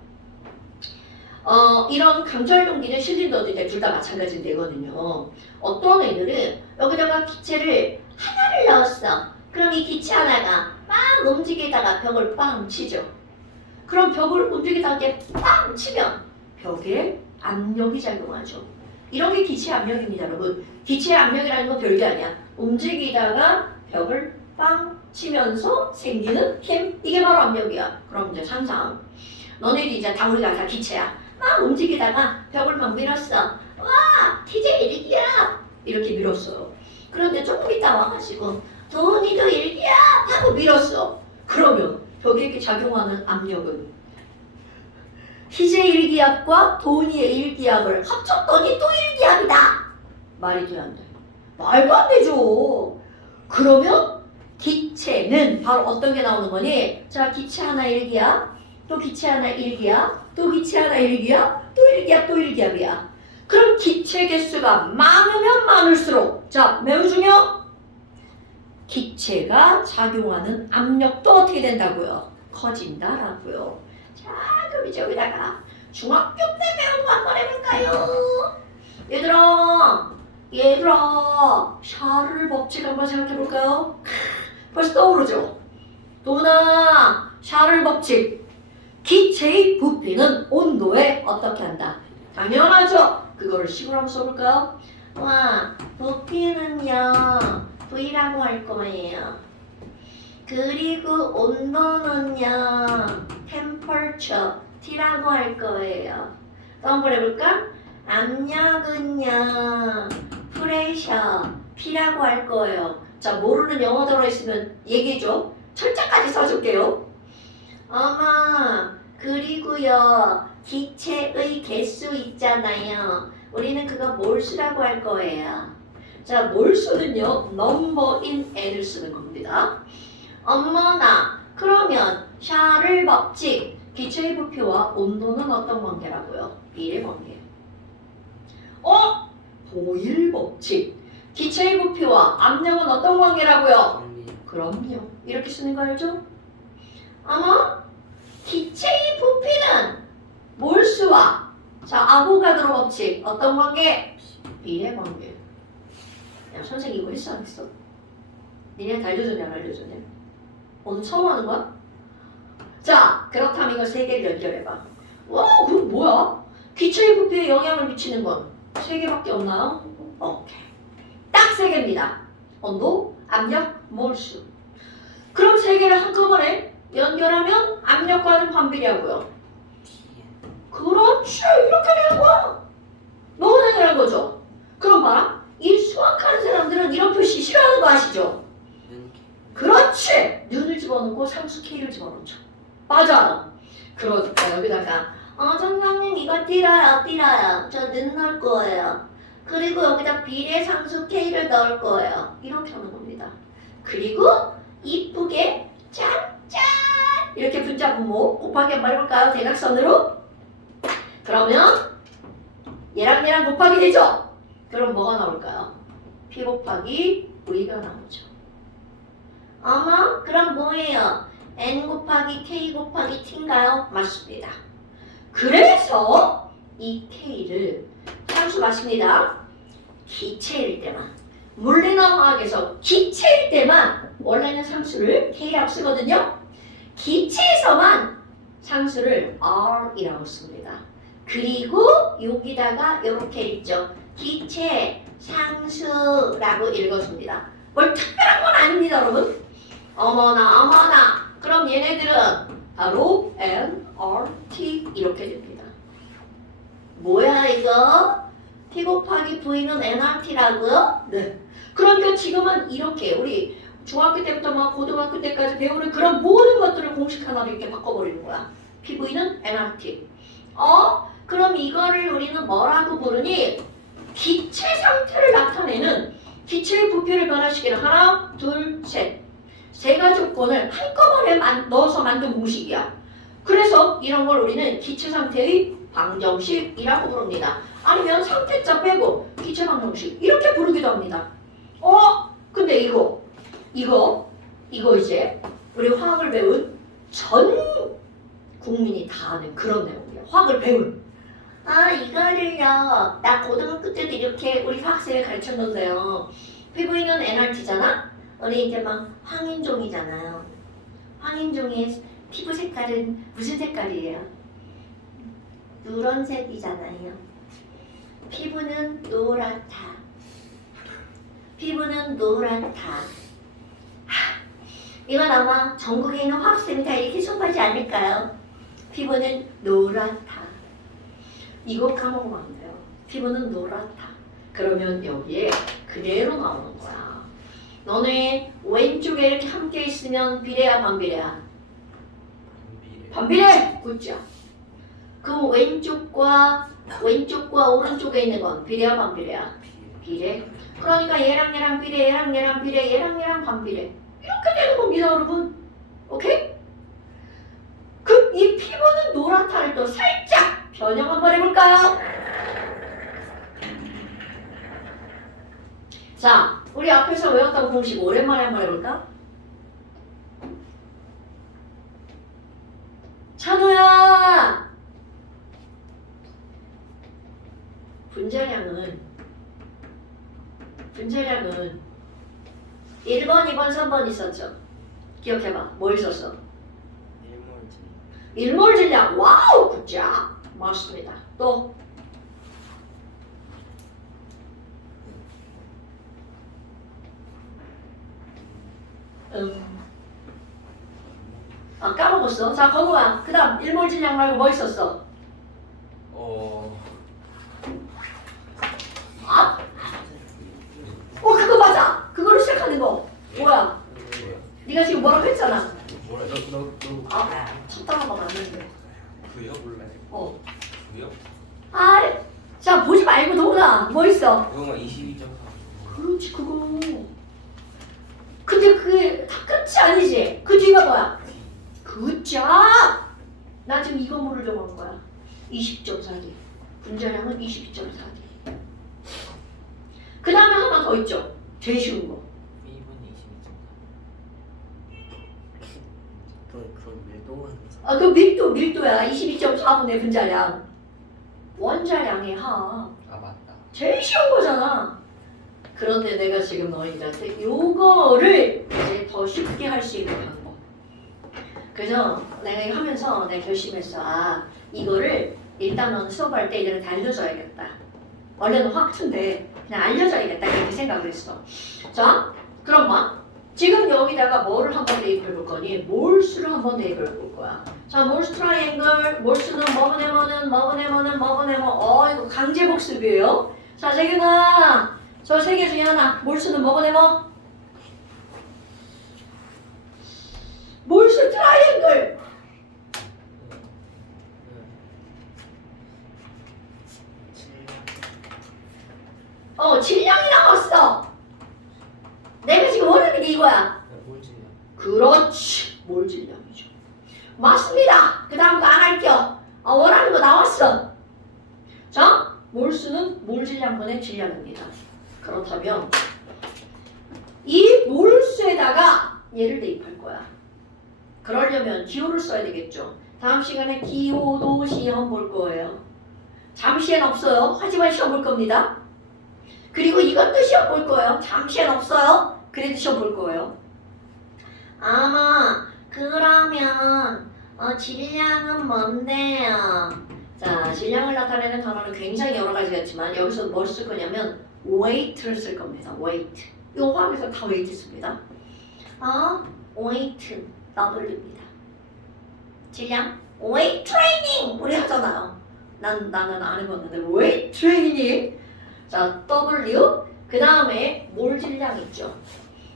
이런 강철 용기는 실린더도 둘 다 마찬가지인 되거든요. 어떤 애들은 여기다가 기체를 하나를 넣었어. 그럼 이 기체 하나가 막 움직이다가 벽을 빵 치죠. 그럼 벽을 움직이다가 이렇게 빵 치면 벽에 압력이 작용하죠. 이런 게 기체 압력입니다, 여러분. 기체 압력이라는 건 별게 아니야. 움직이다가 벽을 빵 치면서 생기는 힘, 이게 바로 압력이야. 그럼 이제 상상. 너네들이 이제 다 우리가 다 기체야. 막 움직이다가 벽을 막 밀었어. 와, TJ 일기야. 이렇게 밀었어. 그런데 조금 있다 와가지고 도훈이도 일기야 하고 밀었어. 그러면 벽에 이렇게 작용하는 압력은 희재 일기압과 도훈이의 일기압을 합쳤더니 또 일기압이다. 말이 돼 안 돼? 말도 안 되죠. 그러면 기체는 바로 어떤 게 나오는 거니? 자, 기체 하나 일기압, 또 기체 하나 일기압, 또 기체 하나 일기압, 또 일기압, 또 일기압이야. 그럼 기체 개수가 많으면 많을수록, 자, 매우 중요. 기체가 작용하는 압력도 어떻게 된다고요? 커진다라고요. 자, 그럼 이제 여기다가 중학교 때 배운 거 한번 해볼까요? 얘들아, 샤를 법칙 한번 생각해 볼까요? 벌써 떠오르죠? 도나, 샤를 법칙. 기체의 부피는 온도에 어떻게 한다? 당연하죠. 그거를 식으로 한번 써볼까요? 와, 부피는요, V라고 할 거예요. 그리고 온도는요, temperature, T라고 할 거예요. 또 한번 해볼까? 압력은요, pressure, P라고 할 거예요. 자, 모르는 영어 들어있으면 얘기해줘. 철자까지 써줄게요. 어머, 그리고요, 기체의 개수 있잖아요. 우리는 그거 몰수라고 할 거예요. 자, 몰수는요, number in n을 쓰는 겁니다. 어머나, 그러면 샤를 법칙, 기체의 부피와 온도는 어떤 관계라고요? 비례 관계. 보일 법칙, 기체의 부피와 압력은 어떤 관계라고요? 그럼요. 이렇게 쓰는 거 알죠? 어머, 기체의 부피는 몰수와 자, 아보가드로 법칙 어떤 관계? 비례 관계. 야, 선생님 이거 했어 안 했어? 니네한테 알려줬냐 안 알려줬냐? 오늘 처음 하는 거야? 자, 그렇다면 이거 세 개를 연결해봐. 와, 그럼 뭐야? 기체의 부피에 영향을 미치는 건 세 개밖에 없나요? 오케이. 딱 세 개입니다. 온도, 압력, 몰수. 그럼 세 개를 한꺼번에 연결하면 압력과는 반비례하고요. 그렇지, 이렇게 되는 거야. 너무 당연한 거죠. 그럼 봐라. 이 수학하는 사람들은 이런 표시 싫어하는 거 아시죠? 그렇지. 눈을 집어넣고 상수 K를 집어넣죠. 맞아. 그러니까 여기다가 선생님 이거 띠라요. 저 눈 넣을 거예요. 그리고 여기다 비례 상수 K를 넣을 거예요. 이렇게 하는 겁니다. 그리고 이쁘게 짠짠 이렇게 분자 분모 곱하기 한번 해볼까요? 대각선으로. 그러면 얘랑 곱하기 되죠? 그럼 뭐가 나올까요? P 곱하기 V가 나오죠. 어머, 그럼 뭐예요? N 곱하기 K 곱하기 T인가요? 맞습니다. 그래서 이 K를 상수 맞습니다. 기체일 때만, 물리나 화학에서 기체일 때만 원래는 상수를 K라고 쓰거든요. 기체에서만 상수를 R이라고 씁니다. 그리고 여기다가 이렇게 있죠. 기체 상수라고 읽어줍니다. 뭘 특별한 건 아닙니다, 여러분. 어머나. 그럼 얘네들은 바로 N, R, T 이렇게 됩니다. 뭐야 이거? P 곱하기 V는 NRT라고요? 네. 그러니까 지금은 이렇게 우리 중학교 때부터 막 고등학교 때까지 배우는 그런 모든 것들을 공식 하나로 이렇게 바꿔버리는 거야. PV는 NRT. 그럼 이거를 우리는 뭐라고 부르니? 기체 상태를 나타내는 기체의 부피를 변화시키는 하나, 둘, 셋. 세 가지 조건을 한꺼번에 넣어서 만든 공식이야. 그래서 이런 걸 우리는 기체 상태의 방정식이라고 부릅니다. 아니면 상태자 빼고 기체 방정식 이렇게 부르기도 합니다. 근데 이거 이제 우리 화학을 배운 전 국민이 다 아는 그런 내용이에요. 화학을 배운. 이거를요. 나 고등학교 때도 이렇게 우리 화학생을 가르쳤는데요. PV는 NRT잖아? 우리 이제 막 황인종이잖아요. 황인종의 피부 색깔은 무슨 색깔이에요? 누런색이잖아요. 피부는 노랗다. 이건 아마 전국에 있는 화학생이 다 이렇게 수업하지 않을까요? 피부는 노랗다. 이거 까먹으면 안 돼요. 피부는 노랗다. 그러면 여기에 그대로 나오는 거야. 너네 왼쪽에 이렇게 함께 있으면 비례야 반비례야? 반비례! 굿죠. 그럼 왼쪽과 오른쪽에 있는 건 비례야 반비례야? 비례. 그러니까 얘랑 비례, 얘랑 비례, 얘랑 반비례. 이렇게 되는 겁니다, 여러분. 오케이? 그럼 이 피부는 노랗다를 또 살짝 변형 한번 해볼까요? 자, 우리 앞에서 외웠던 공식 오랜만에 한번 해볼까? 찬우야! 분자량은 1번, 2번, 3번 있었죠? 기억해봐. 뭐 있었어? 일몰 질량. 와우! 굿잡! 맞습니다. 또 까먹었어. 자, 거구야. 그 다음 일몰 질량 말고 뭐 있었어? 그거 맞아. 그거로 시작하는 거. 뭐야? 네가 지금 뭐라고 했잖아. 첫 단어가 맞는데. 그요? 몰라요. 그요? 자, 보지 말고 동훈아. 뭐 있어? 그거가 22.4. 그렇지, 그거. 근데 그게 다 끝이 아니지. 그 뒤가 뭐야? 굿잡! 나 지금 이거 물으려고 한 거야. 20.4D. 분자량은 22.4D. 그 다음에 하나 더 있죠. 제일 쉬운 거. 1번 22.4. 그건 밀도 밀도야. 22.4분의 분자량. 원자량의 합. 맞다. 제일 쉬운 거잖아. 그런데 내가 지금 너희들한테 요거를 이제 더 쉽게 할 수 있는 방법. 그래서 내가 이거 하면서 내가 결심했어. 아, 이거를 일단은 수업할 때 이들한테 알려줘야겠다. 원래는 확투인데 그냥 알려줘야겠다 이렇게 생각을 했어. 자, 그럼 봐. 지금 여기다가 뭐를 한번 대입해 볼 거니? 몰수를 한번 대입해 볼 거야. 자, 몰수 트라이앵글, 몰수는 뭐보내면은 이거 강제 복습이에요. 자, 재균아, 저 세 개 중에 하나. 몰수는 뭐보내면? 몰수 트라이앵글. 질량이 나왔어. 내가 지금 원하는 게 이거야. 몰질량. 그렇지. 몰질량이죠. 맞습니다. 그 다음 거 안 할게요. 원하는 거 나왔어. 자, 몰수는 몰질량분의 질량입니다. 그렇다면 이 몰수에다가 얘를 대입할 거야. 그러려면 기호를 써야 되겠죠. 다음 시간에 기호도 시험 볼 거예요. 잠시엔 없어요. 하지만 시험 볼 겁니다. 그리고 이것도 시험 볼 거예요. 잠시엔 없어요. 그래도 시험 볼 거예요. 아마 그러면 질량은 뭔데요? 자, 질량을 나타내는 단어는 굉장히 여러 가지가 있지만 여기서 뭘 쓸 거냐면 weight를 쓸 겁니다. weight. 이 화학에서 다 weight 씁니다. weight W입니다. 질량 weight training 우리 하잖아요. 나는 안 해봤는데 weight training. 자, W. 그 다음에 몰질량 있죠.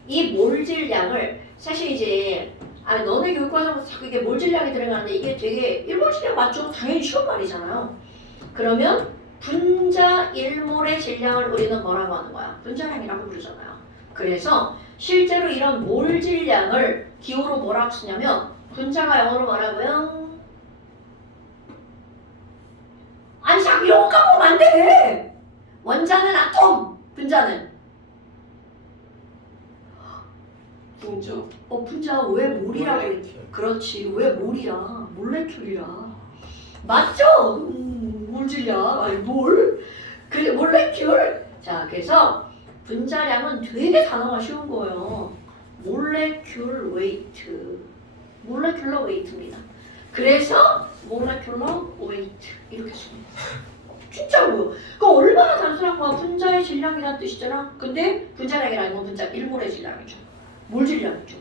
이 몰질량을 사실 이제 너네 교육과정에서 자꾸 이게 몰질량이 들어가는데 이게 되게 일몰질량 맞죠? 당연히 쉬운 말이잖아요. 그러면 분자 1몰의 질량을 우리는 뭐라고 하는 거야? 분자량이라고 부르잖아요. 그래서 실제로 이런 몰질량을 기호로 뭐라고 쓰냐면 분자가 영어로 뭐라고요? 아니 자꾸 이런 거 까먹으면 안 돼. 원자는 아톰, 분자는 분자. 분자 왜 몰이라고 해? 그렇지, 왜 몰이야? 몰레큘이라. 맞죠? 몰질량, 아니 몰. 그래 몰레큘. 자, 그래서 분자량은 되게 단어가 쉬운 거예요. 몰레큘 웨이트, 몰레큘러 웨이트입니다. 그래서 몰레큘러 웨이트 이렇게 씁니다. 진짜로. 그 얼마나 단순한 거야. 분자의 질량이라는 뜻이잖아. 근데 분자량이라는 건 분자 1몰의 질량이죠. 몰질량이죠.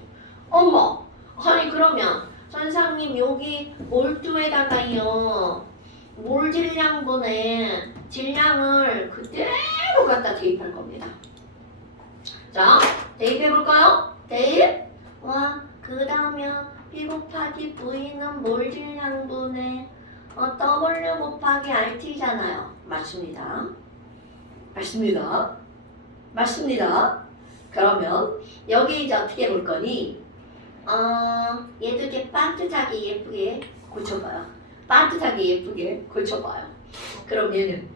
어머, 아니 그러면 선생님 여기 몰두에다가요 몰질량분의 질량을 그대로 갖다 대입할 겁니다. 자, 대입해볼까요? 대입. 그 다음에 P 곱하기 V는 몰질량분의 W 곱하기 RT잖아요. 맞습니다. 맞습니다. 맞습니다. 그러면 여기 이제 어떻게 볼 거니? 얘도 이렇게 반듯하게 예쁘게 고쳐봐요. 반듯하게 예쁘게 고쳐봐요. 그럼 얘는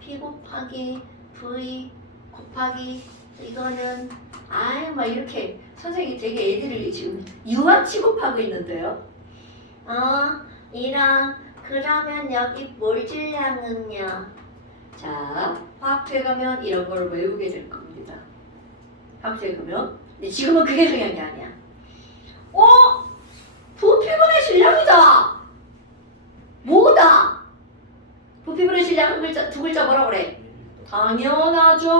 P 곱하기 V 곱하기 이거는 막 이렇게 선생님이 되게 애들을 지금 유아 취급하고 있는데요. 그러면 여기 몰질량은요. 자, 화학투에 가면 이런 걸 외우게 될 겁니다. 화학투에 가면. 근데 지금은 그게 중요한 게 아니야. 부피분의 질량이다. 뭐다? 부피분의 질량 한 글자, 두 글자 뭐라 그래? 당연하죠.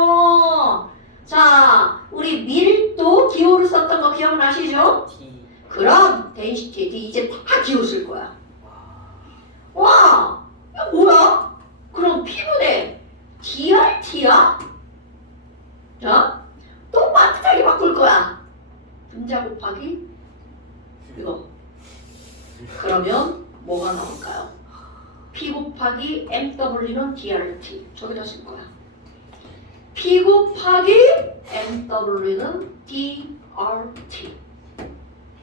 자, 우리 밀도 기호를 썼던 거 기억나시죠? T. 그럼 density 이제 다 기호 쓸 거야. 와, 이거 뭐야? 그럼 P분의 DRT야? 자, 또 반듯하게 바꿀 거야. 분자 곱하기 이거. 그러면 뭐가 나올까요? P 곱하기 MW는 DRT. 저기다 쓸 거야. P 곱하기 MW는 DRT.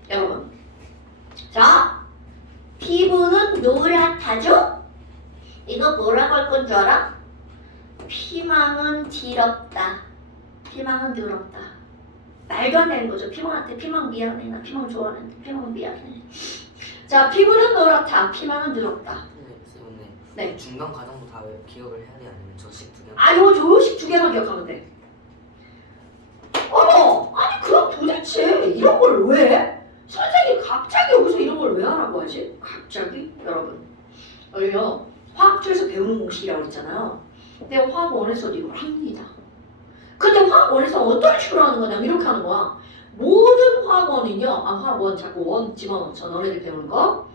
여러분, 자, 피부는 노랗다죠? 이거 뭐라고 할 건 줄 알아? 피망은 더럽다. 피망은 더럽다. 말도 안 되는 거죠. 피망한테 피망 미안해. 나 피망 좋아하는데 피망 미안해. 자, 피부는 노랗다. 피망은 더럽다. 네, 쌤, 네. 중간 과정부터 다 기억을 해야 돼 아니면 저식 두 개? 아, 요 조식 두 개만 기억하면 돼. 어머, 아니 그럼 도대체 이런 걸 왜? 선생님 갑자기 여기서 이런 걸 왜 하라고 하지? 갑자기? 여러분, 여기요 화학조에서 배우는 공식이라고 했잖아요. 근데 화학원에서도 이걸 합니다. 근데 화학원에서 어떤 식으로 하는 거냐면 이렇게 하는 거야. 모든 화학원은요, 화학원 자꾸 원 집어넣죠. 너네들 배우는 거.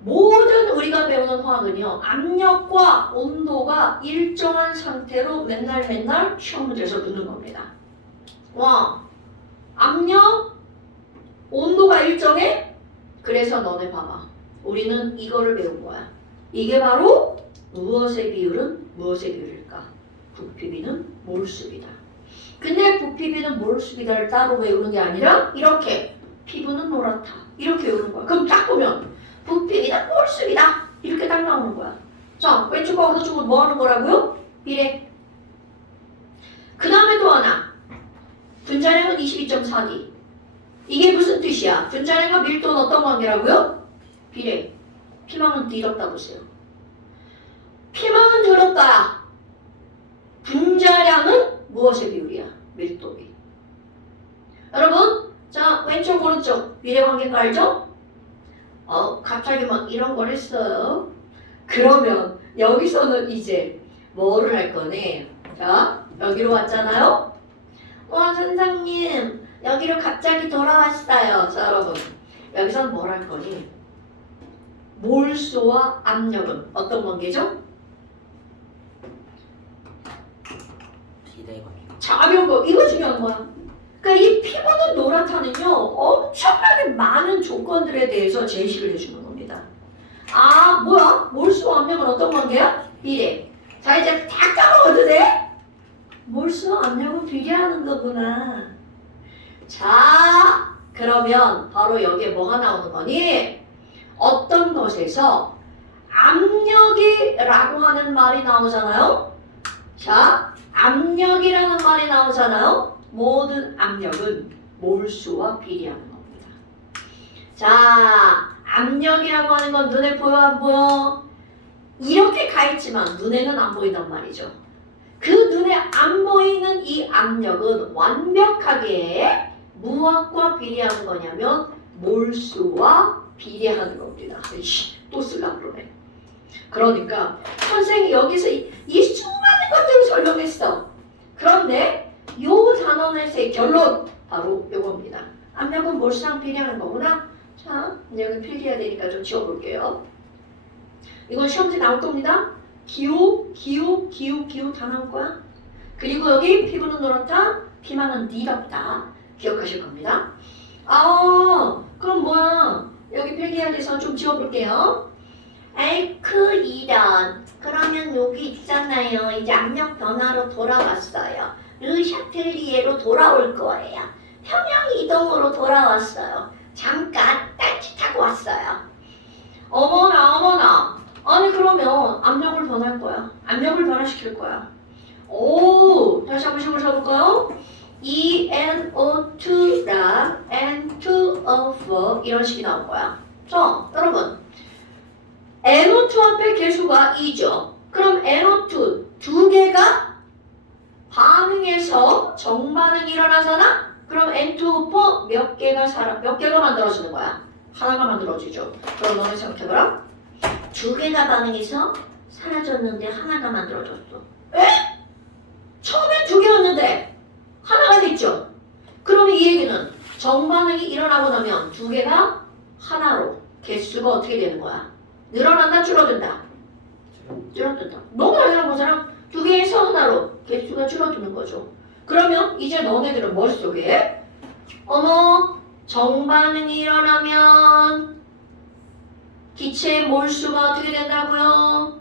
모든 우리가 배우는 화학은요, 압력과 온도가 일정한 상태로 맨날 시험 문제에서 묻는 겁니다. 와, 압력, 온도가 일정해? 그래서 너네 봐봐. 우리는 이거를 배운 거야. 이게 바로 무엇의 비율은 무엇의 비율일까? 부피비는 몰수비다. 근데 부피비는 몰수비다를 따로 외우는 게 아니라 이렇게 피부는 노랗다. 이렇게 외우는 거야. 그럼 딱 보면 부피비다, 몰수비다. 이렇게 딱 나오는 거야. 자, 왼쪽과 오른쪽은 뭐 하는 거라고요? 비례. 그 다음에 또 하나. 분자량은 22.4D. 이게 무슨 뜻이야? 분자량과 밀도는 어떤 관계라고요? 비례. 피망은 뒤덮다 보세요. 피망은 더럽다. 분자량은 무엇의 비율이야? 밀도비. 여러분, 자 왼쪽 오른쪽 비례 관계가 알죠? 갑자기 막 이런 걸 했어요. 그러면 여기서는 이제 뭐를 할 거니? 자, 여기로 왔잖아요. 와, 선생님 여기로 갑자기 돌아왔어요. 자, 여러분 여기서는 뭘 할 거니? 몰수와 압력은 어떤 관계죠? 비례 관계. 자변 거 이거 중요한 거야. 그러니까 이 피부는 노랗다는요 엄청나게 많은 조건들에 대해서 제시를 해주는 겁니다. 아 뭐야? 몰수와 압력은 어떤 관계야? 비례. 자 이제 다 까먹어도 돼? 몰수와 압력은 비례하는 거구나. 자 그러면 바로 여기에 뭐가 나오는 거니? 어떤 것에서 압력이라고 하는 말이 나오잖아요. 자 압력이라는 말이 나오잖아요. 모든 압력은 몰수와 비례하는 겁니다. 자, 압력이라고 하는 건 눈에 보여 안 보여? 이렇게 가 있지만 눈에는 안 보인단 말이죠. 그 눈에 안 보이는 이 압력은 완벽하게 무엇과 비례하는 거냐면 몰수와 비례하는 겁니다. 또 쓰려고 그러네. 그러니까 선생님이 여기서 이 수많은 것들을 설명했어. 그런데 요 단원에서의 결론 바로 요겁니다. 압력은 몰수랑 비례하는 거구나. 자, 이제 여기 필기해야 되니까 좀 지워볼게요. 이건 시험지 나올 겁니다. 기호 다 나올 거야. 그리고 여기 피부는 노랗다, 피망은 니럽다. 기억하실 겁니다. 그럼 뭐야? 여기 필기해야 돼서 좀 지워볼게요. 이런. 그러면 여기 있잖아요. 이제 압력 변화로 돌아왔어요. 르샤틀리에로 돌아올 거예요. 평형 이동으로 돌아왔어요. 잠깐 딴짓하고 왔어요. 어머나. 아니 그러면 압력을 변할 거야. 압력을 변화시킬 거야. 오, 다시 한번 식을 써볼까요? ENO2랑 N2O4 이런 식이 나올 거야. 자, 여러분 NO2 앞에 개수가 2죠. 그럼 NO2 두 개가 반응해서 정반응이 일어나잖아? 그럼 N2O4 몇 개가 만들어지는 거야? 하나가 만들어지죠. 그럼 너네 생각해봐라. 두 개가 반응해서 사라졌는데 하나가 만들어졌어. 에? 처음엔 두 개였는데 하나가 됐죠. 그러면 이 얘기는 정반응이 일어나고 나면 두 개가 하나로 개수가 어떻게 되는 거야? 늘어난다, 줄어든다? 줄어든다. 너무 당연한 거잖아. 두 개에서 하나로 개수가 줄어드는 거죠. 그러면 이제 너네들은 머릿속에 정반응이 일어나면 기체의 몰수가 어떻게 된다고요?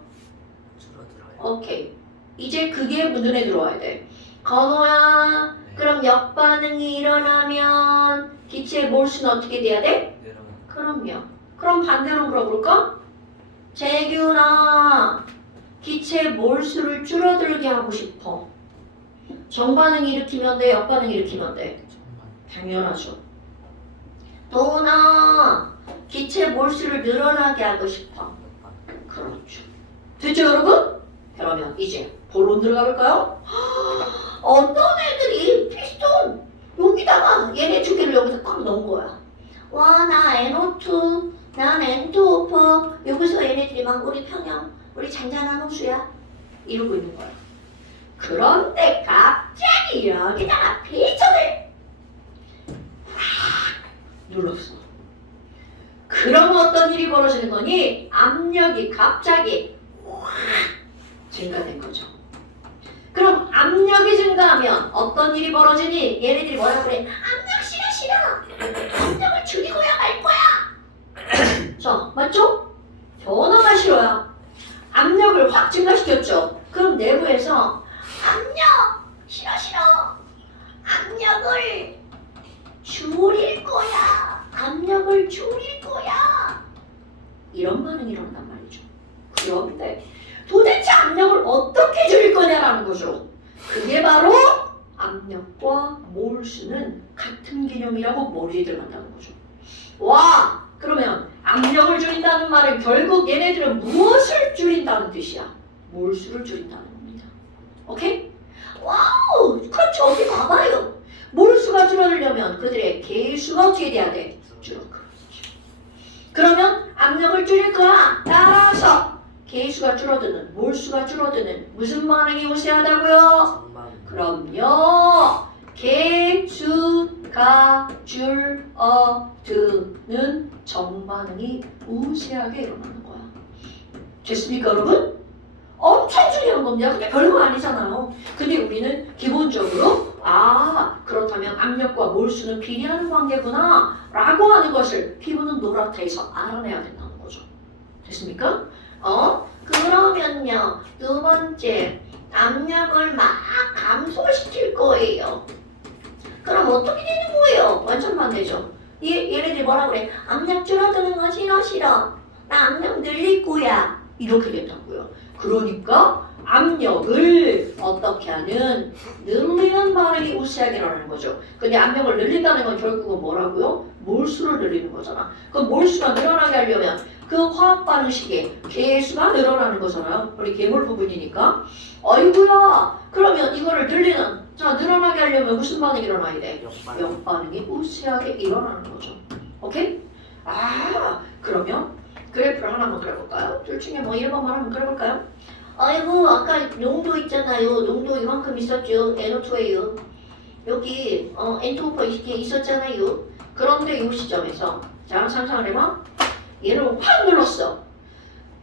줄어들어요. 오케이. 이제 그게 눈에 들어와야 돼. 건호야, 그럼 역반응이 일어나면 기체의 몰수는 어떻게 돼야 돼? 그럼요. 그럼 반대로 물어볼까? 재균아, 기체의 몰수를 줄어들게 하고 싶어. 정반응이 일으키면 돼, 역반응이 일으키면 돼? 당연하죠. 도훈아, 기체 몰수를 늘어나게 하고 싶어. 그렇죠. 됐죠 여러분? 그러면 이제 본론 들어가 볼까요? 어떤 애들이 피스톤 여기다가 얘네 두 개를 여기서 꽉 넣은 거야. 와, 나 NO2, 난 N2O4, 여기서 얘네들이 막 우리 평형, 우리 잔잔한 호수야 이러고 있는 거야. 그런데 갑자기 여기다가 피스톤을 확 눌렀어. 그럼 어떤 일이 벌어지는 거니? 압력이 갑자기 확 증가된 거죠. 그럼 압력이 증가하면 어떤 일이 벌어지니? 얘네들이 뭐라고 그래? 압력 싫어. 압력을 줄이고야 말 거야. 자, 맞죠? 변화가 싫어야. 압력을 확 증가시켰죠. 그럼 내부에서 압력 싫어. 압력을 줄일 거야. 압력을 줄일 거야. 이런 반응이 일어난단 말이죠. 그런데 도대체 압력을 어떻게 줄일 거냐라는 거죠. 그게 바로 압력과 몰수는 같은 개념이라고 머리에 들어간다는 거죠. 와, 그러면 압력을 줄인다는 말은 결국 얘네들은 무엇을 줄인다는 뜻이야? 몰수를 줄인다는 겁니다. 오케이? 와우, 그렇죠. 어디 봐봐요. 몰수가 줄어들려면 그들의 개수가 어떻게 돼야 돼? 줄어들어. 그러면 압력을 줄일 거야. 따라서 개수가 줄어드는, 몰수가 줄어드는 무슨 반응이 우세하다고요? 정말 그럼요. 개수가 줄어드는 정반응이 우세하게 일어나는 거야. 됐습니까, 여러분? 엄청 중요한 겁니다. 근데 별거 아니잖아요. 근데 우리는 기본적으로 그렇다면 압력과 몰수는 비례하는 관계구나 라고 하는 것을 피부는 노랗다해서 알아내야 된다는 거죠. 됐습니까? 그러면요. 두 번째, 압력을 막 감소시킬 거예요. 그럼 어떻게 되는 거예요? 완전 반대죠. 얘네들이 뭐라 그래? 압력 줄어드는 거 싫어. 나 압력 늘릴 거야. 이렇게 된다고요. 그러니까 압력을 어떻게 하는 늘리는 반응이 우세하게 일어나는 거죠. 근데 압력을 늘린다는 건 결국은 뭐라고요? 몰수를 늘리는 거잖아. 그럼 몰수가 늘어나게 하려면 그 화학 반응식의 개수가 늘어나는 거잖아요. 우리 괴물 부분이니까. 어이구야. 그러면 이거를 늘어나게 하려면 무슨 반응이 일어나야 돼? 역반응이 우세하게 일어나는 거죠. 오케이? 그러면 그래프를 하나만 그려볼까요? 둘 중에 뭐 1번만 한번 그려볼까요? 아이고, 아까 농도 있잖아요. 농도 이만큼 있었죠. NO2예요. 여기 N2O4 이게 있었잖아요. 그런데 이 시점에서 자, 상상을 해봐. 얘를 확 눌렀어.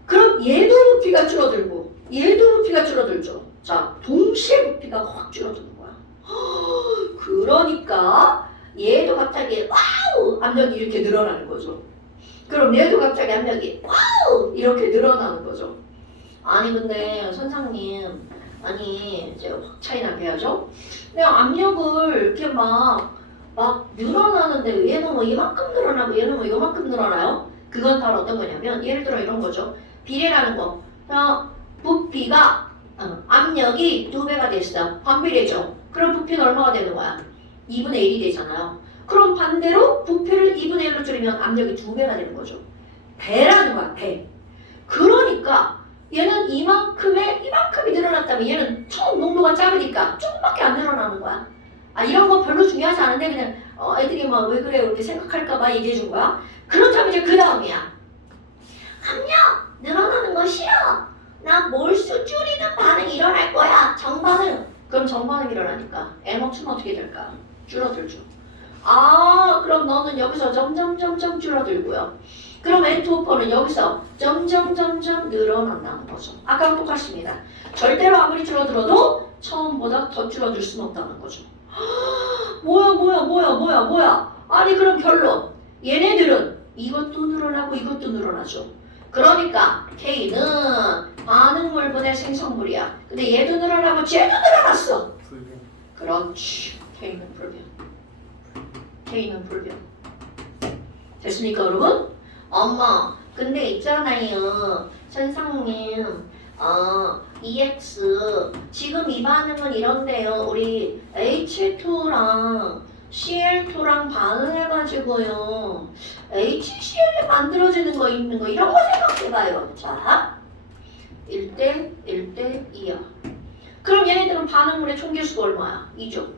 그럼 얘도 부피가 줄어들고 얘도 부피가 줄어들죠. 자, 동시에 부피가 확 줄어드는 거야. 그러니까 얘도 갑자기 와우! 압력이 이렇게 늘어나는 거죠. 그럼 얘도 갑자기 압력이 와우! 이렇게 늘어나는 거죠. 아니 근데 선생님, 이제 확 차이 나게 해야죠. 그냥 압력을 이렇게 막 늘어나는데 얘는 뭐 이만큼 늘어나고 얘는 뭐 이만큼 늘어나요? 그건 바로 어떤 거냐면 예를 들어 이런 거죠. 비례라는 거. 부피가 압력이 2배가 됐어. 반비례죠. 그럼 부피는 얼마가 되는 거야? 2분의 1이 되잖아요. 그럼 반대로 부피를 2분의 1로 줄이면 압력이 2배가 되는 거죠. 배라는 거야, 배. 그러니까 얘는 이만큼이 늘어났다면 얘는 처음 농도가 작으니까 조금밖에 안 늘어나는 거야. 이런 거 별로 중요하지 않은데 그냥 애들이 막 왜 그래 이렇게 생각할까봐 얘기해 준 거야. 그렇다면 이제 그 다음이야. 압력 늘어나는 거 싫어. 나 몰수 줄이는 반응이 일어날 거야. 정반응. 그럼 정반응이 일어나니까 NO2는 어떻게 될까? 줄어들죠. 그럼 너는 여기서 점점 줄어들고요. 그럼 N2O4는 여기서 점점 늘어난다는 거죠. 아까랑 똑같습니다. 절대로 아무리 줄어들어도 처음보다 더 줄어들 수는 없다는 거죠. 뭐야? 아니 그럼 결론. 얘네들은 이것도 늘어나고 이것도 늘어나죠. 그러니까 K는 반응물분의 생성물이야. 근데 얘도 늘어나고 쟤도 늘어났어. 불변. 그렇지. K는 불변. 됐습니까 여러분? 엄마, 근데 있잖아요. 선생님, EX 지금 이 반응은 이런데요. 우리 H2랑 CL2랑 1대 1대 2야. 그럼 얘네들은 반응물의 총계수가 얼마야? 2죠.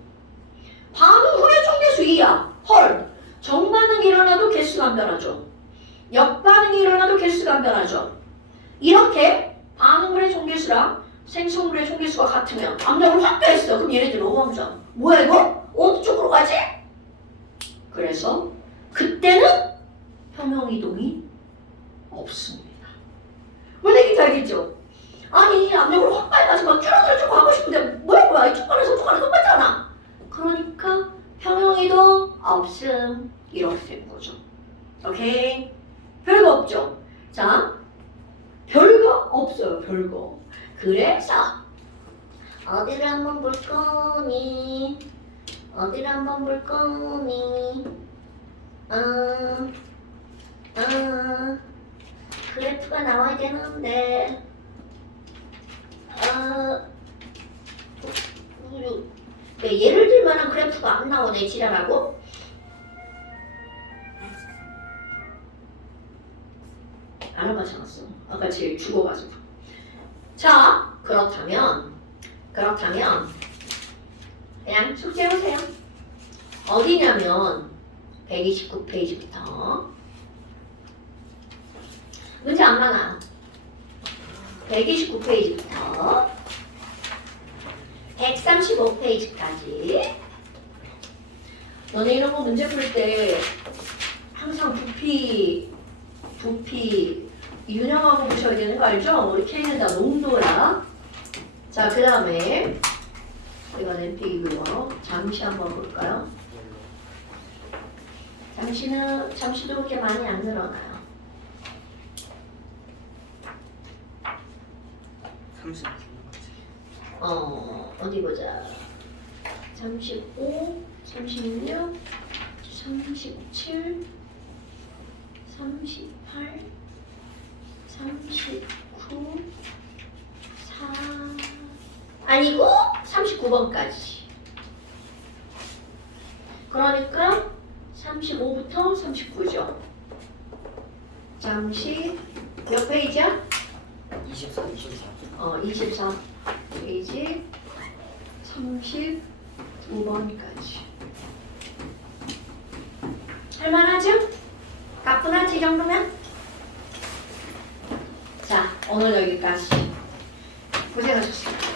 반응물의 총계수 2야. 헐. 정반응이 일어나도 개수가 안 변하죠. 역반응이 일어나도 개수가 안 변하죠. 이렇게 반응물의 총계수랑 생성물의 총계수가 같으면 압력을 확 더했어. 그럼 얘네들은 어마무잖아. 뭐야 이거? 어느 쪽으로 가지? 그래서 그때는 평형이동이 없습니다. 뭔 얘기인지 알겠죠? 아니 압력을 확 빨라서 막 줄어들고 하고 싶은데 뭐야 이쪽 가는 저쪽 가는 똑같잖아. 그러니까 평형이동 없음. 이렇게 되는 거죠. 오케이? 별거 없죠? 자, 별거 없어요. 별거. 그래서 어디를 한번 볼 거니? 어디를 한번 볼 거니? 그래프가 나와야 되는데 예를 들 만한 그래프가 안 나오네. 지랄하고. 알아맞혀 놨어. 아까 제일 죽어가지고. 자, 그렇다면 그냥 숙제 보세요. 어디냐면 129페이지부터 문제 안 많아요. 129페이지부터 135페이지까지. 너네 이런 거 문제 풀 때 항상 부피 유형하고 보셔야 되는 거 알죠? 우리 K는 다 농도야. 자, 그 다음에 이건 NP이고요. 잠시 한번 볼까요? 잠시도 그렇게 많이 안 늘어나요. 30. 어디 보자. 35, 36, 37, 38, 39, 4 아니고 39번까지. 그러니까 35부터 39죠. 잠시 몇 페이지야? 24. 24 페이지 32번까지. 할만하죠? 가뿐하지 이 정도면? 자, 오늘 여기까지. 고생하셨습니다.